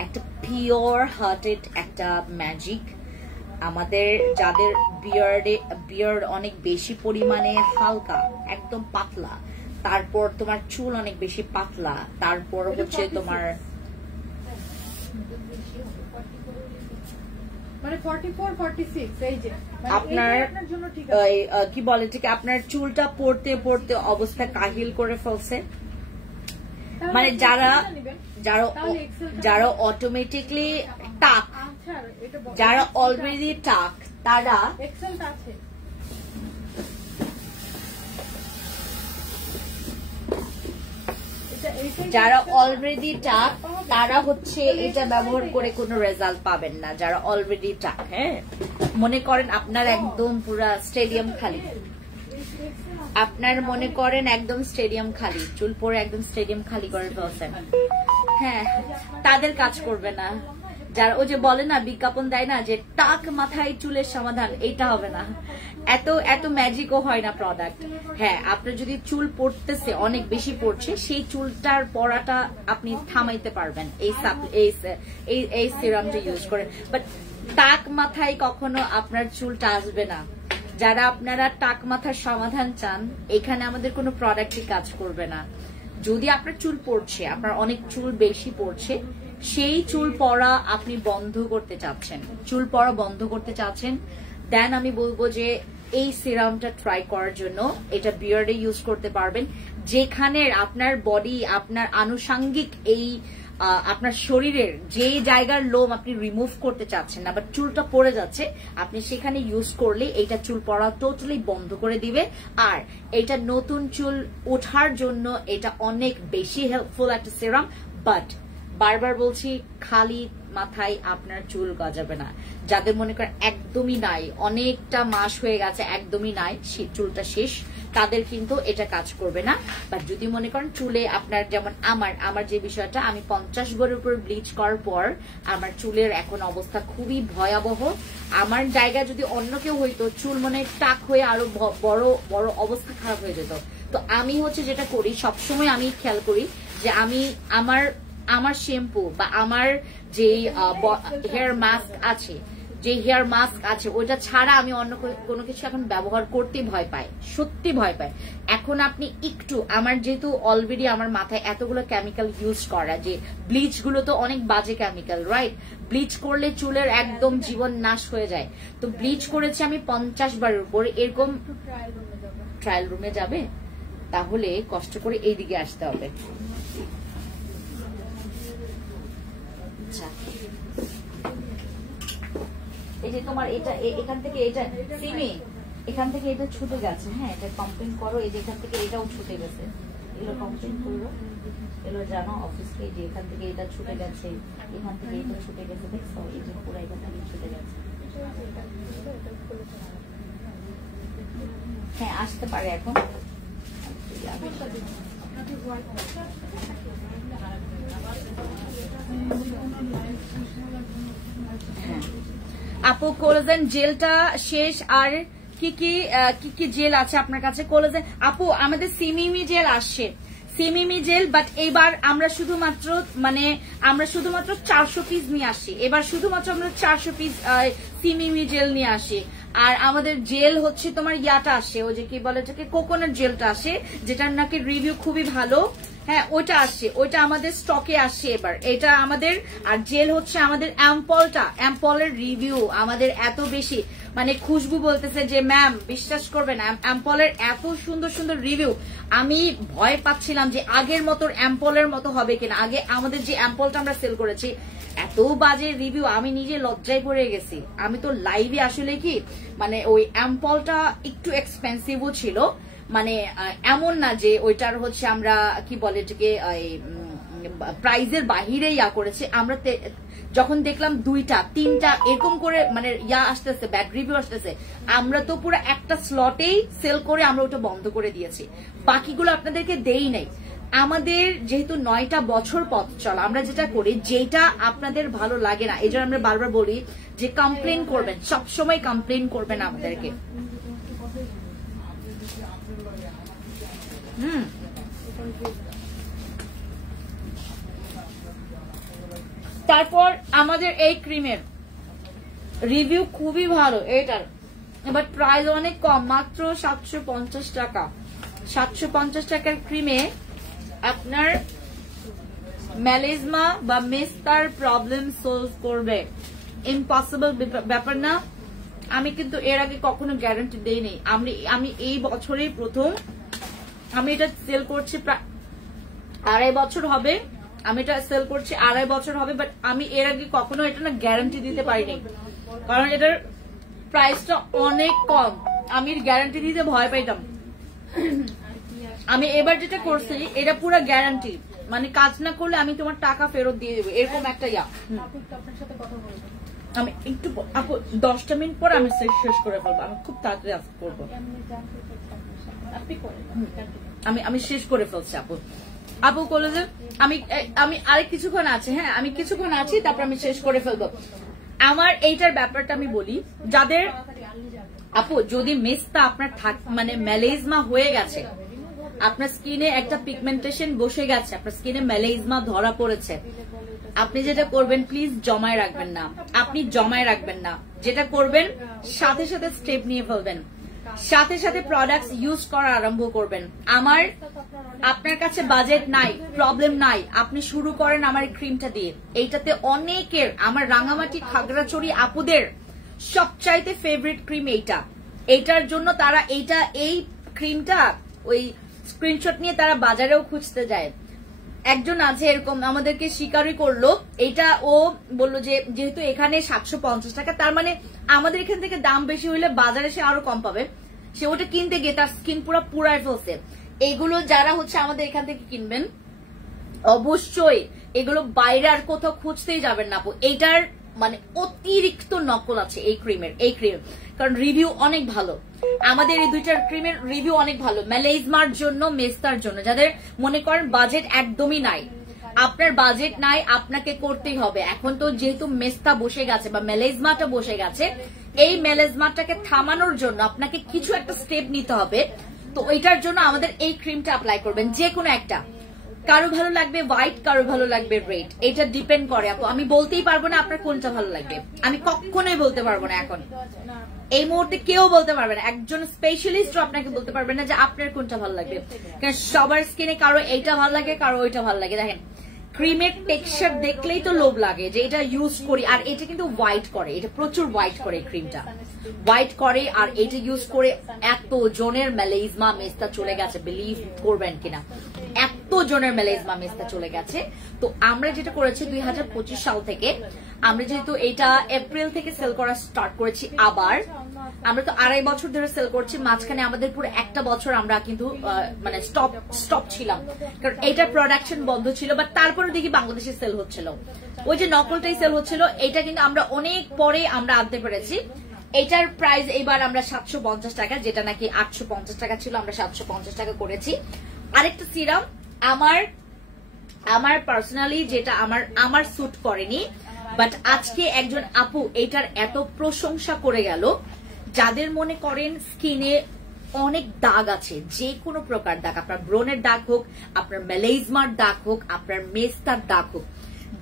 একটা পিওর হার্টেড একটা ম্যাজিক। আমাদের যাদের বিয়ার্ড অনেক বেশি পরিমাণে হালকা, একদম পাতলা, তারপর তোমার চুল অনেক বেশি পাতলা, তারপর হচ্ছে তোমার আপনার কি বলে ঠিক, আপনার চুলটা পড়তে পড়তে অবস্থা কাহিল করে ফেলছে, মানে যারা অটোমেটিকলি টাক, যারা অলরেডি টাক, তারা যারা অলরেডি টাক তারা হচ্ছে এটা ব্যবহার করে কোনো রেজাল্ট পাবেন না। যারা অলরেডি টাক, হ্যাঁ, মনে করেন আপনার একদম পুরা স্টেডিয়াম খালি, আপনার মনে করেন একদম স্টেডিয়াম খালি, চুল পরে একদম স্টেডিয়াম খালি করে ফেলছেন, হ্যাঁ, তাদের কাজ করবে না। যারা ওই যে বলে না, বিজ্ঞাপন দেয় না যে টাক মাথায় চুলের সমাধান, এইটা হবে না। এত ম্যাজিকও হয় না প্রোডাক্ট। হ্যাঁ, আপনার যদি চুল পড়তেছে, অনেক বেশি পড়ছে, সেই চুলটার পড়াটা আপনি থামাইতে পারবেন এই সিরামটা ইউজ করে। বাট টাক মাথায় কখনো আপনার চুলটা আসবে না। যারা আপনারা টাক মাথার সমাধান চান, এখানে আমাদের কোনো প্রোডাক্টই কাজ করবে না। যদি আপনার চুল পড়ছে, আপনার অনেক চুল বেশি পড়ছে, সেই চুল পড়া আপনি বন্ধ করতে চাচ্ছেন, চুল পড়া বন্ধ করতে চাচ্ছেন, দেন আমি বলবো যে এই সিরামটা ট্রাই করার জন্য। এটা বিয়ার্ডে ইউজ করতে পারবেন, যেখানে আপনার বডি, আপনার আনুষাঙ্গিক এই আপনার শরীরের যে জায়গার লোম আপনি রিমুভ করতে চাচ্ছেন না, বাট চুলটা পড়ে যাচ্ছে, আপনি সেখানে ইউজ করলে এইটা চুল পড়া টোটালি বন্ধ করে দিবে। আর এটা নতুন চুল ওঠার জন্য এটা অনেক বেশি হেল্পফুল একটা সিরাম। বাট বারবার বলছি, খালি মাথায় আপনার চুল গজাবে না। যাদের মনে করেন একদমই নাই, অনেকটা মাস হয়ে গেছে একদমই নাই, চুলটা শেষ, তাদের কিন্তু এটা কাজ করবে না। বাট যদি মনে করেন চুলে আপনার, যেমন আমার যে বিষয়টা, আমি 50 বারের উপর ব্লিচ করার পর আমার চুলের এখন অবস্থা খুবই ভয়াবহ। আমার জায়গায় যদি অন্য কেউ হইতো, চুল মনে টাক হয়ে আরো বড় বড় অবস্থা খারাপ হয়ে যেত। তো আমি হচ্ছে যেটা করি, সবসময় আমি খেয়াল করি যে আমি আমার শ্যাম্পু বা আমার যে হেয়ার মাস্ক আছে, ওইটা ছাড়া আমি অন্য কোনো কিছু এখন ব্যবহার করতে ভয় পাই, সত্যি ভয় পাই। এখন আপনি একটু, আমার যেহেতু অলরেডি আমার মাথায় এতগুলো কেমিক্যাল ইউজ করা, যে ব্লিচ গুলো তো অনেক বাজে কেমিক্যাল, রাইট? ব্লিচ করলে চুলের একদম জীবন নাশ হয়ে যায়। তো ব্লিচ করেছি আমি 50 বারের উপর। এরকম ট্রায়াল রুমে যাবে, তাহলে কষ্ট করে এইদিকে আসতে হবে। এই যে তোমার এটা এখান থেকে, এটা সিমি এখান থেকে এটা ছুটে গেছে, হ্যাঁ, এটা কমপ্লেন করো। এই যে এখান থেকে এটাও ছুটে গেছে, এগুলো কমপ্লেন করবো, এগুলো জানো অফিসকে, যে এখান থেকে এটা ছুটে গেছে, এখান থেকে এটা ছুটে গেছে, দেখছো? এই যে পুরো এখান থেকে ছুটে গেছে। হ্যাঁ, আসতে পারে এখন। আপু, কোলাজেন জেলটা শেষ, আর কি কি জেল আছে আপনার কাছে? কোলাজেন আপু, আমাদের সিমিমি জেল আসছে, সিমিমি জেল, বাট এবার আমরা শুধুমাত্র 400 পিস নিয়ে আসি। এবার শুধুমাত্র আমরা 400 পিস সিমিমি জেল নিয়ে আসি। আর আমাদের জেল হচ্ছে তোমার ইয়াটা আসে, ওই যে কি বলে এটাকে, কোকোনাট জেলটা আসে, যেটার নাকি রিভিউ খুবই ভালো। হ্যাঁ, ওইটা আসছে, ওইটা আমাদের স্টকে আসছে এবার, এটা আমাদের। আর জেল হচ্ছে আমাদের অ্যাম্পলের রিভিউ আমাদের এত বেশি, মানে খুশবু বলতেছে যে ম্যাম বিশ্বাস করবেন অ্যাম্পলের এত সুন্দর সুন্দর রিভিউ। আমি ভয় পাচ্ছিলাম যে আগের মতো অ্যাম্পলের মতো হবে কিনা। আগে আমাদের যে অ্যাম্পলটা আমরা সেল করেছি, এত বাজে রিভিউ, আমি নিজে লজ্জায় পড়ে গেছি। আমি তো লাইভে আসলে কি মানে ওই অ্যাম্পলটা একটু এক্সপেন্সিভও ছিল, মানে এমন না যে ওইটার হচ্ছে আমরা কি বলে এটাকে প্রাইজের বাহিরে করেছে। আমরা যখন দেখলাম 2টা 3টা এরকম করে মানে আসতেছে, ব্যাড রিভিউ আসতেছে, আমরা তো পুরো একটা স্লটেই সেল করে আমরা ওটা বন্ধ করে দিয়েছি, বাকিগুলো আপনাদেরকে দেই নাই। আমাদের যেহেতু 9টা বছর পথ চলা, আমরা যেটা করি যেটা আপনাদের ভালো লাগে না, এই জন্য আমরা বারবার বলি যে কমপ্লেন করবেন, সবসময় কমপ্লেন করবেন আমাদেরকে। তারপর আমাদের এই ক্রিমের রিভিউ খুবই ভালো এটার, বাট প্রাইস অনেক কম, মাত্র 750 টাকা। 750 টাকার ক্রিমে আপনার মেলাজমা বা মেস্তার প্রবলেম সলভ করবে। ইম্পসিবল ব্যাপার না। আমি কিন্তু এর আগে কখনো গ্যারান্টি দেইনি। আমি এই বছরেই প্রথম আমি এটা সেল করছি, প্রায় 2.5 বছর হবে আমি এটা সেল করছি, 2.5 বছর হবে, বাট আমি এর আগে কখনো এটা না গ্যারান্টি দিতে পারিনি, কারণ এটার প্রাইসটা অনেক কম, আমি গ্যারান্টি দিতে ভয় পাইতাম। আমি এবার যেটা করছি এটা পুরো গ্যারান্টি, মানে কাজ না করলে আমি তোমার টাকা ফেরত দিয়ে দেবো, এরকম একটা আমি একটু আপু 10টা মিনিট পর আমি শেষ করে ফেলবো, আমি খুব তাড়াতাড়ি আজকে করবো, আমি শেষ করে ফেলছি আপু। আপু কলেজে আমি আরেক কিছুক্ষণ আছে, হ্যাঁ আমি কিছুক্ষণ আছি, তারপর আমি শেষ করে ফেলবো। আমার এইটার ব্যাপারটা আমি বলি, যাদের আপু যদি মেস্তা আপনার মানে মেলাজমা হয়ে গেছে, আপনার স্কিনে একটা পিগমেন্টেশন বসে গেছে, আপনার স্কিনে মেলাজমা ধরা পড়েছে, আপনি যেটা করবেন প্লিজ জমায় রাখবেন না, আপনি জমায় রাখবেন না, যেটা করবেন সাথে সাথে স্টেপ নিয়ে ফেলবেন, সাথে সাথে প্রোডাক্টস ইউজ করা আরম্ভ করবেন। আপনার কাছে বাজেট নাই, প্রবলেম নাই, আপনি শুরু করেন আমার ক্রিমটা দিয়ে। এইটাতে অনেকের, আমার রাঙামাটি খাগড়াছড়ি আপুদের সবচাইতে ফেভারিট ক্রিম এইটা। এইটার জন্য তারা এই ক্রিমটা ওই স্ক্রিনশট নিয়ে তারা বাজারেও খুঁজতে যায়। একজন আছে এরকম আমাদেরকে স্বীকারই করলো, এটা ও বললো যে যেহেতু এখানে 750 টাকা, তার মানে আমাদের এখান থেকে দাম বেশি হইলে বাজারে সে আরো কম পাবে, সে ওটা কিনতে গিয়ে তার স্কিন পুরো পুরাই ফেলছে। এগুলো যারা হচ্ছে আমাদের এখান থেকে কিনবেন অবশ্যই এগুলো বাইরে আর কোথাও খুঁজতেই যাবেন না আপু। এইটার মানে অতিরিক্ত নকল আছে এই ক্রিমের, কারণ রিভিউ অনেক ভালো, আমাদের এই 2টার ক্রিমের রিভিউ অনেক ভালো। মেলাজমার জন্য, মেস্তার জন্য, যাদের মনে করেন বাজেট একদমই নাই, আপনার বাজেট নাই, আপনাকে করতেই হবে। এখন তো যেহেতু মেস্তা বসে গেছে বা মেলাজমাটা বসে গেছে, এই মেলাজমাটাকে থামানোর জন্য আপনাকে কিছু একটা স্টেপ নিতে হবে। তো ওইটার জন্য আমাদের এই ক্রিমটা অ্যাপ্লাই করবেন, যে কোনো একটা। কারো ভালো লাগবে হোয়াইট, কারো ভালো লাগবে রেড, এটা ডিপেন্ড করে আপু। আমি বলতেই পারবো না আপনার কোনটা ভালো লাগবে, আমি কখনোই বলতে পারবো না, এখন এই মুহূর্তে কেউ বলতে পারবে না, একজন স্পেশালিস্ট আপনাকে বলতে পারবে না যে আপনার কোনটা ভালো লাগবে, কারণ সবার স্কিনে কারো এইটা ভালো লাগে, কারো ওইটা ভালো লাগে। দেখেন ক্রিমের টেক্সচার দেখলেই তো লোভ লাগে যে এটা ইউজ করি, আর এটা কিন্তু হোয়াইট করে, এটা প্রচুর হোয়াইট করে, ক্রিমটা হোয়াইট করে, আর এটা ইউজ করে এত জনের মেলাজমা মেস্তা চলে গেছে, বিলিভ করবেন কিনা, এত জনের মেলাজমা মেস্তা চলে গেছে। তো আমরা যেটা করেছি 2025 সাল থেকে, আমরা যেহেতু এটা এপ্রিল থেকে সেল করা স্টার্ট করেছি, আবার আমরা তো 2.5 বছর ধরে সেল করছি, মাঝখানে আমাদের পুরো 1 বছর আমরা কিন্তু মানে স্টপ ছিলাম, কারণ এটার প্রোডাকশন বন্ধ ছিল, বাট তারপরে দেখি বাংলাদেশে সেল হচ্ছিল, ওই যে নকলটাই সেল হচ্ছিল। এটা কিন্তু আমরা অনেক পরে আমরা আনতে পেরেছি। এটার প্রাইস এবার আমরা 750 টাকা, যেটা নাকি 850 টাকা ছিল, আমরা 750 টাকা করেছি। আরেকটা সিরাম আমার পার্সোনালি যেটা আমার স্যুট করেনি, বাট আজকে একজন আপু এটার এত প্রশংসা করে গেল, যাদের মনে করেন স্কিনে অনেক দাগ আছে, যে কোনো প্রকার দাগ, আপনার ব্রনের দাগ হোক, আপনার মেলাজমার দাগ হোক, আপনার মেস্তার দাগ হোক,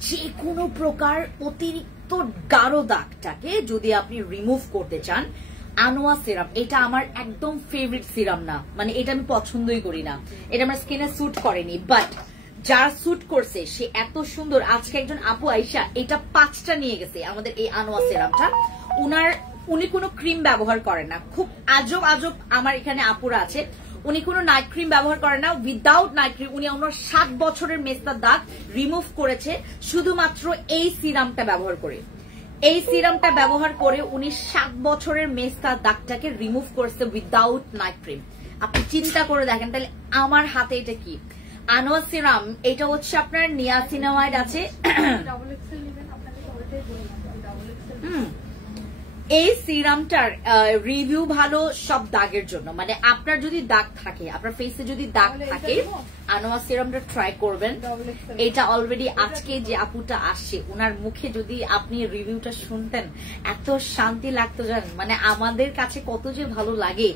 যে কোনো প্রকার অতিরিক্ত গাঢ় দাগটাকে যদি আপনি রিমুভ করতে চান, আনোয়া সিরাম, এটা আমার একদম ফেভারিট সিরাম না, মানে এটা আমি পছন্দই করি না, এটা আমার স্কিনে স্যুট করেনি, বাট যার স্যুট করছে সে এত সুন্দর। আজকে একজন আপু আইসা এটা 5টা নিয়ে গেছে আমাদের এই আনোয়া সিরামটা, উনি কোনো ক্রিম ব্যবহার করেন না, খুব আজব আমার এখানে আপুরা আছে, উনি কোনো নাইট ক্রিম ব্যবহার করে না, উইদাউট নাইট ক্রিম উনি আমার 7 বছরের মেস্তার দাগ রিমুভ করেছে শুধুমাত্র এই সিরামটা ব্যবহার করে। এই সিরামটা ব্যবহার করে উনি 7 বছরের মেস্তার দাগটাকে রিমুভ করেছে উইদাউট নাইট ক্রিম। আপনি চিন্তা করে দেখেন তাহলে আমার হাতে এটা কি আনোয়া সিরাম। এটা হচ্ছে আপনার নিয়াসিনামাইড আছে। এই সিরামটার রিভিউ ভালো সব দাগের জন্য, মানে আপনার যদি দাগ থাকে, আপনার ফেসে যদি দাগ থাকে আনোয়া সিরামটা ট্রাই করবেন। এটা অলরেডি আজকে যে আপুটা আসছে ওনার মুখে যদি আপনি রিভিউটা শুনতেন এত শান্তি লাগতো জানেন, মানে আমাদের কাছে কত যে ভালো লাগে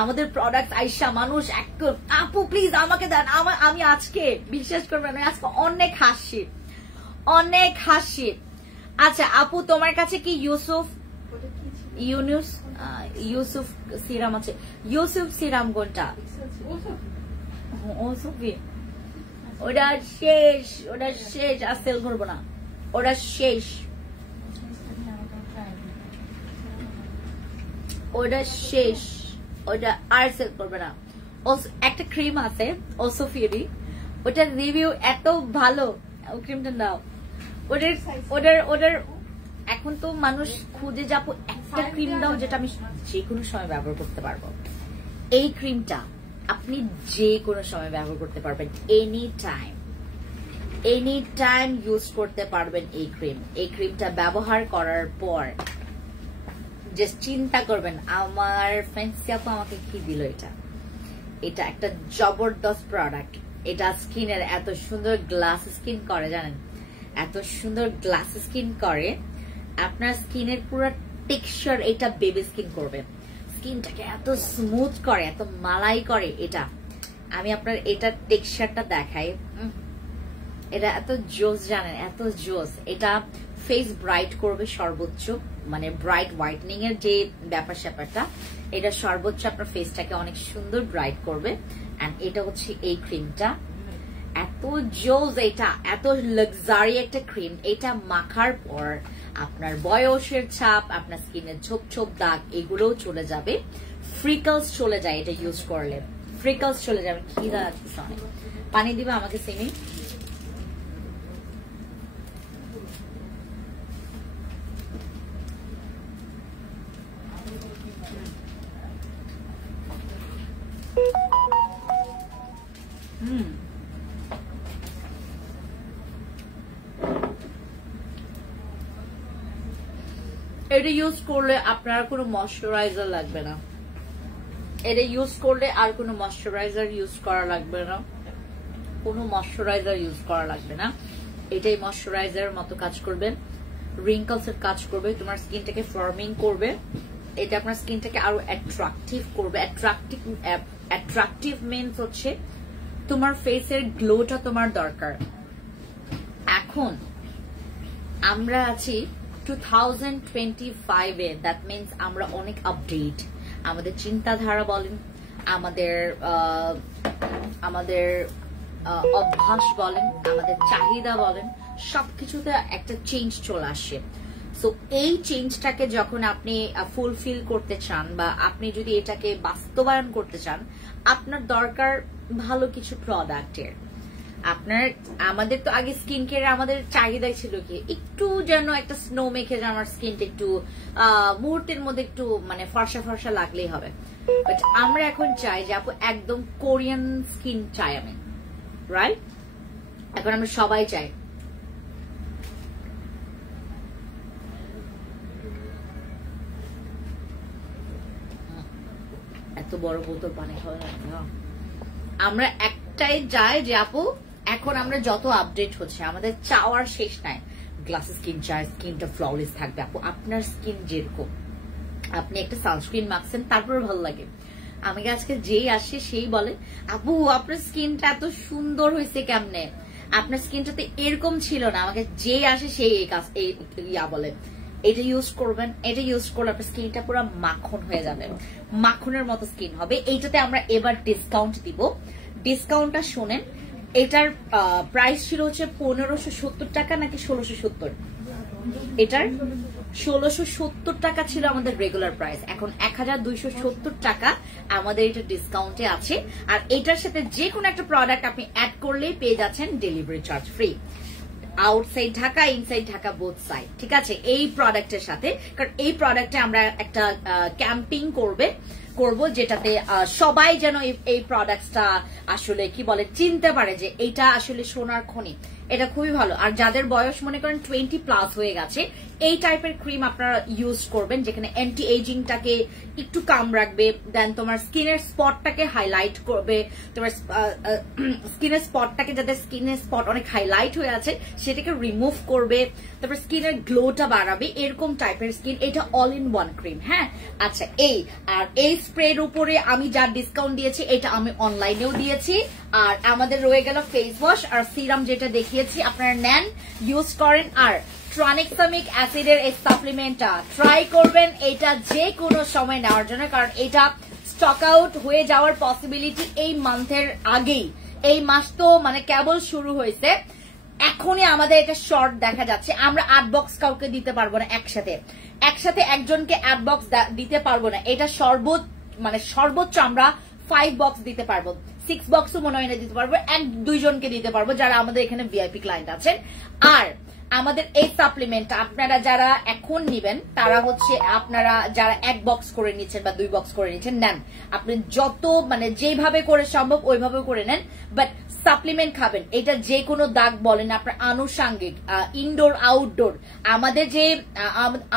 আমাদের প্রোডাক্ট আইসা মানুষ একদম আপু প্লিজ আমাকে দেন। আমি আজকে বিশ্বাস করবেন আজকে অনেক হাসি। আচ্ছা আপু তোমার কাছে কি ইউসুফ সিরাম আছে? ইউসুফ সিরাম কোনটা? ওটা শেষ আর সেল করবো না, ওটা শেষ, ওটা আর সেল করবে না। একটা ক্রিম আছে ওসোফিয়ারি, ওটার রিভিউ এত ভালো, ক্রিমটা দাও। ওটার এখন তো মানুষ খুঁজে যাবো একটা ক্রিম দাও যেটা আমি যে কোনো সময় ব্যবহার করতে পারবো। এই ক্রিমটা আপনি যে কোনো সময় ব্যবহার করতে পারবেন, এনি টাইম ইউজ করতে পারবেন। এই ক্রিমটা ব্যবহার করার পর জাস্ট চিন্তা করবেন আমার ফ্যান্সি আপু আমাকে কি দিল। এটা একটা জবরদস্ত প্রোডাক্ট। এটা স্কিনের এত সুন্দর গ্লাস স্কিন করে জানেন, এত সুন্দর গ্লাস স্কিন করে আপনার স্কিনের পুরো টেক্সচার এটা বেবি স্কিন করবে, স্কিনটাকে এত স্মুথ করে, এত মালাই করে। এটা আমি আপনার এটা টেক্সচারটা দেখাই, এটা এত জোস জানেন, এত জোস। এটা ফেস ব্রাইট করবে সর্বোচ্চ, মানে ব্রাইট হোয়াইটনিং এর যে ব্যাপারটা এটা সর্বোচ্চ আপনার ফেসটাকে অনেক সুন্দর ব্রাইট করবে। এন্ড এটা হচ্ছে এই ক্রিমটা এত জোস, এটা এত লাক্সারি একটা ক্রিম। এটা মাখার পর আপনার বয়সের ছাপ, আপনার স্কিনের ছোপ দাগ এগুলোও চলে যাবে, ফ্রিকলস চলে যায় এটা ইউজ করলে, ফ্রিকলস চলে যাবে। খিদা লাগতেছে অনেক, পানি দিবে আমাকে সিমি? এটা ইউজ করলে আপনার কোনো ময়শ্চারাইজার লাগবে না, এটা ইউজ করলে আর কোনো ময়শ্চারাইজার ইউজ করা লাগবে না, কোনো ময়শ্চারাইজার ইউজ করা লাগবে না। এটাই ময়শ্চারাইজারের মতো কাজ করবে, রিঙ্কলস এর কাজ করবে, তোমার স্কিনটাকে ফর্মিং করবে, এটা আপনার স্কিনটাকে আরো অ্যাট্রাকটিভ করবে। অ্যাট্রাকটিভ মিন্স হচ্ছে তোমার ফেসের গ্লোটা তোমার দরকার। এখন আমরা আছি 2025-এ, দ্যাট মিন্স আমরা অনেক আপডেট। আমাদের চিন্তাধারা বলেন, আমাদের অভ্যাস বলেন, আমাদের চাহিদা বলেন, সবকিছুতে একটা চেঞ্জ চলে আসে। সো এই চেঞ্জটাকে যখন আপনি ফুলফিল করতে চান বা আপনি যদি এটাকে বাস্তবায়ন করতে চান, আপনার দরকার ভালো কিছু প্রোডাক্টের। আমাদের তো আগে স্কিন কেয়ার আমাদের চাহিদা ছিল কি একটু যেন একটা স্নো মেখে যেন আমার স্কিনটা একটু মুহূর্তের মধ্যে একটু মানে ফর্সা লাগলেই হবে। বাট আমরা এখন চাই যে আপু একদম কোরিয়ান স্কিন চাই আমি, রাইট? এখন আমরা সবাই চাই। এত বড় বোতল পানি খাওয়া যাবে না। আমরা একটাই চাই যে আপু এখন আমরা যত আপডেট হচ্ছে আমাদের চাওয়ার শেষ নাই। গ্লাস স্কিন চাই, স্কিনটা ফ্ললেস থাকবে। আপু আপনার স্কিন যেরকম, আপনি একটা সানস্ক্রিন মাখছেন তারপরে ভালো লাগে। আমাকে আজকে যেই আসে সেই বলে আপু আপনার স্কিনটা এত সুন্দর হয়েছে কেমনে, আপনার স্কিনটাতে এরকম ছিল না। আমাকে যেই আসে সেই বলে এটা ইউজ করবেন, এটা ইউজ করলে আপনার স্কিনটা পুরো মাখন হয়ে যাবে, মাখনের মতো স্কিন হবে। এইটাতে আমরা এবার ডিসকাউন্ট দিব। ডিসকাউন্টটা শোনেন, এটার প্রাইস ছিল হচ্ছে 1570 টাকা নাকি 1670, এটার 1670 টাকা ছিল আমাদের রেগুলার প্রাইস, এখন 1270 টাকা আমাদের এটা ডিসকাউন্টে আছে। আর এটার সাথে যে কোনো একটা প্রোডাক্ট আপনি অ্যাড করলেই পেয়ে যাচ্ছেন delivery charge free, outside Dhaka inside Dhaka both side, ঠিক আছে, এই প্রোডাক্টের সাথে। কারণ এই প্রোডাক্টে আমরা একটা ক্যাম্পিং করব যেটাতে সবাই যেন এই প্রোডাক্টটা আসলে কি বলে চিনতে পারে যে এটা আসলে সোনার খনি, এটা খুবই ভালো। আর যাদের বয়স মনে করেন 20+ হয়ে গেছে, এই টাইপের ক্রিম আপনারা ইউজ করবেন যেখানে অ্যান্টি এজিংটাকে একটু কাম রাখবে, দেন তোমার স্কিনের স্পটটাকে হাইলাইট করবে, তোমার স্কিনের স্পটটাকে, যাদের স্কিনের স্পট অনেক হাইলাইট হয়ে আছে সেটাকে রিমুভ করবে, তারপর স্কিনের গ্লোটা বাড়াবে, এরকম টাইপের স্কিন। এটা অল ইন ওয়ান ক্রিম। হ্যাঁ, আচ্ছা, এই স্প্রের উপরে আমি যা ডিসকাউন্ট দিয়েছি এটা আমি অনলাইনেও দিয়েছি। আর আমাদের রয়ে গেল ফেস ওয়াশ আর সিরাম, যেটা দেখিয়েছি আপনারা নেন, ইউজ করেন। আর ট্রানেক্সামিক অ্যাসিডের এই সাপ্লিমেন্টটা ট্রাই করবেন এটা যে কোনো সময় নেওয়ার জন্য, কারণ এটা স্টক আউট হয়ে যাওয়ার পসিবিলিটি এই মান্থের আগেই। এই মাস তো মানে কেবল শুরু হয়েছে, এখনই আমাদের এটা শর্ট দেখা যাচ্ছে। আমরা 8 বক্স কাউকে দিতে পারবো না একসাথে একজনকে 8 বক্স দিতে পারবো না। এটা সর্বোচ্চ আমরা 5 বক্স দিতে পারবো, 6 বক্সও মনে হয় না দিতে পারবো, 1-2 জনকে দিতে পারবো যারা আমাদের এখানে ভিআইপি ক্লায়েন্ট আছেন। আর আমাদের এই সাপ্লিমেন্ট আপনারা যারা এখন নিবেন তারা হচ্ছে আপনারা যারা 1 বক্স করে নিচ্ছেন বা 2 বক্স করে নিচ্ছেন নেন, আপনি যত মানে যেভাবে করে সম্ভব ওইভাবে করে নেন, বাট সাপ্লিমেন্ট খাবেন। এটা যে কোনো দাগ বলেন আপনার আনুষাঙ্গিক, ইনডোর আউটডোর, আমাদের যে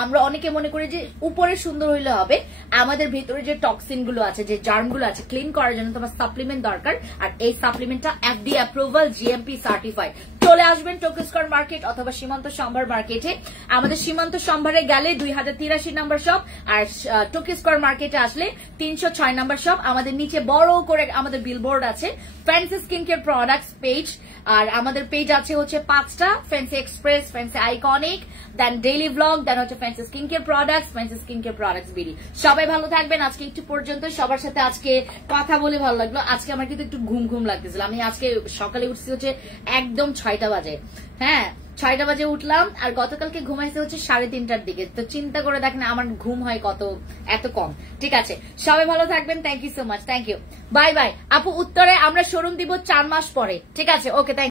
আমরা অনেকে মনে করি যে উপরে সুন্দর হইলে হবে, আমাদের ভিতরে যে টক্সিন গুলো আছে, যে জার্ম গুলো আছে, ক্লিন করার জন্য তোমার সাপ্লিমেন্ট দরকার। আর এই সাপ্লিমেন্টটা এফডি অ্যাপ্রুভাল, জিএমপি সার্টিফাইড। চলে আসবেন টোকিও স্কয়ার মার্কেট অথবা সীমান্ত সম্ভার মার্কেটে। আমাদের সীমান্ত সম্ভারে গেলে 2083 নাম্বার শপ, আর টোকিও স্কয়ার মার্কেটে আসলে 306 নাম্বার শপ। আমাদের নিচে বড় করে আমাদের বিলবোর্ড আছে fancy skin care products page, আর আমাদের পেজ আছে হচ্ছে 5টা, fancy express, fancy iconic, then daily blog, then হচ্ছে fancy skin care products, fancy skin care products BD. সবাই ভালো থাকবেন। আজকে একটু পর্যন্ত, সবার সাথে আজকে কথা বলে ভালো লাগলো। আজকে আমার কিন্তু একটু ঘুম লাগতেছিল, আমি আজকে সকালে উঠছি হচ্ছে একদম 6টা বাজে। হ্যাঁ, 6টা বাজে উঠলাম, আর গতকালকে ঘুমাইছে হচ্ছে 3:30টার দিকে। তো চিন্তা করে দেখেন আমার ঘুম হয় এত কম। ঠিক আছে, সবাই ভালো থাকবেন। Thank you so much, thank you, bye bye. আপু উত্তরে আমরা শোরুম দিব 4 মাস পরে। ঠিক আছে, ওকে, থ্যাংক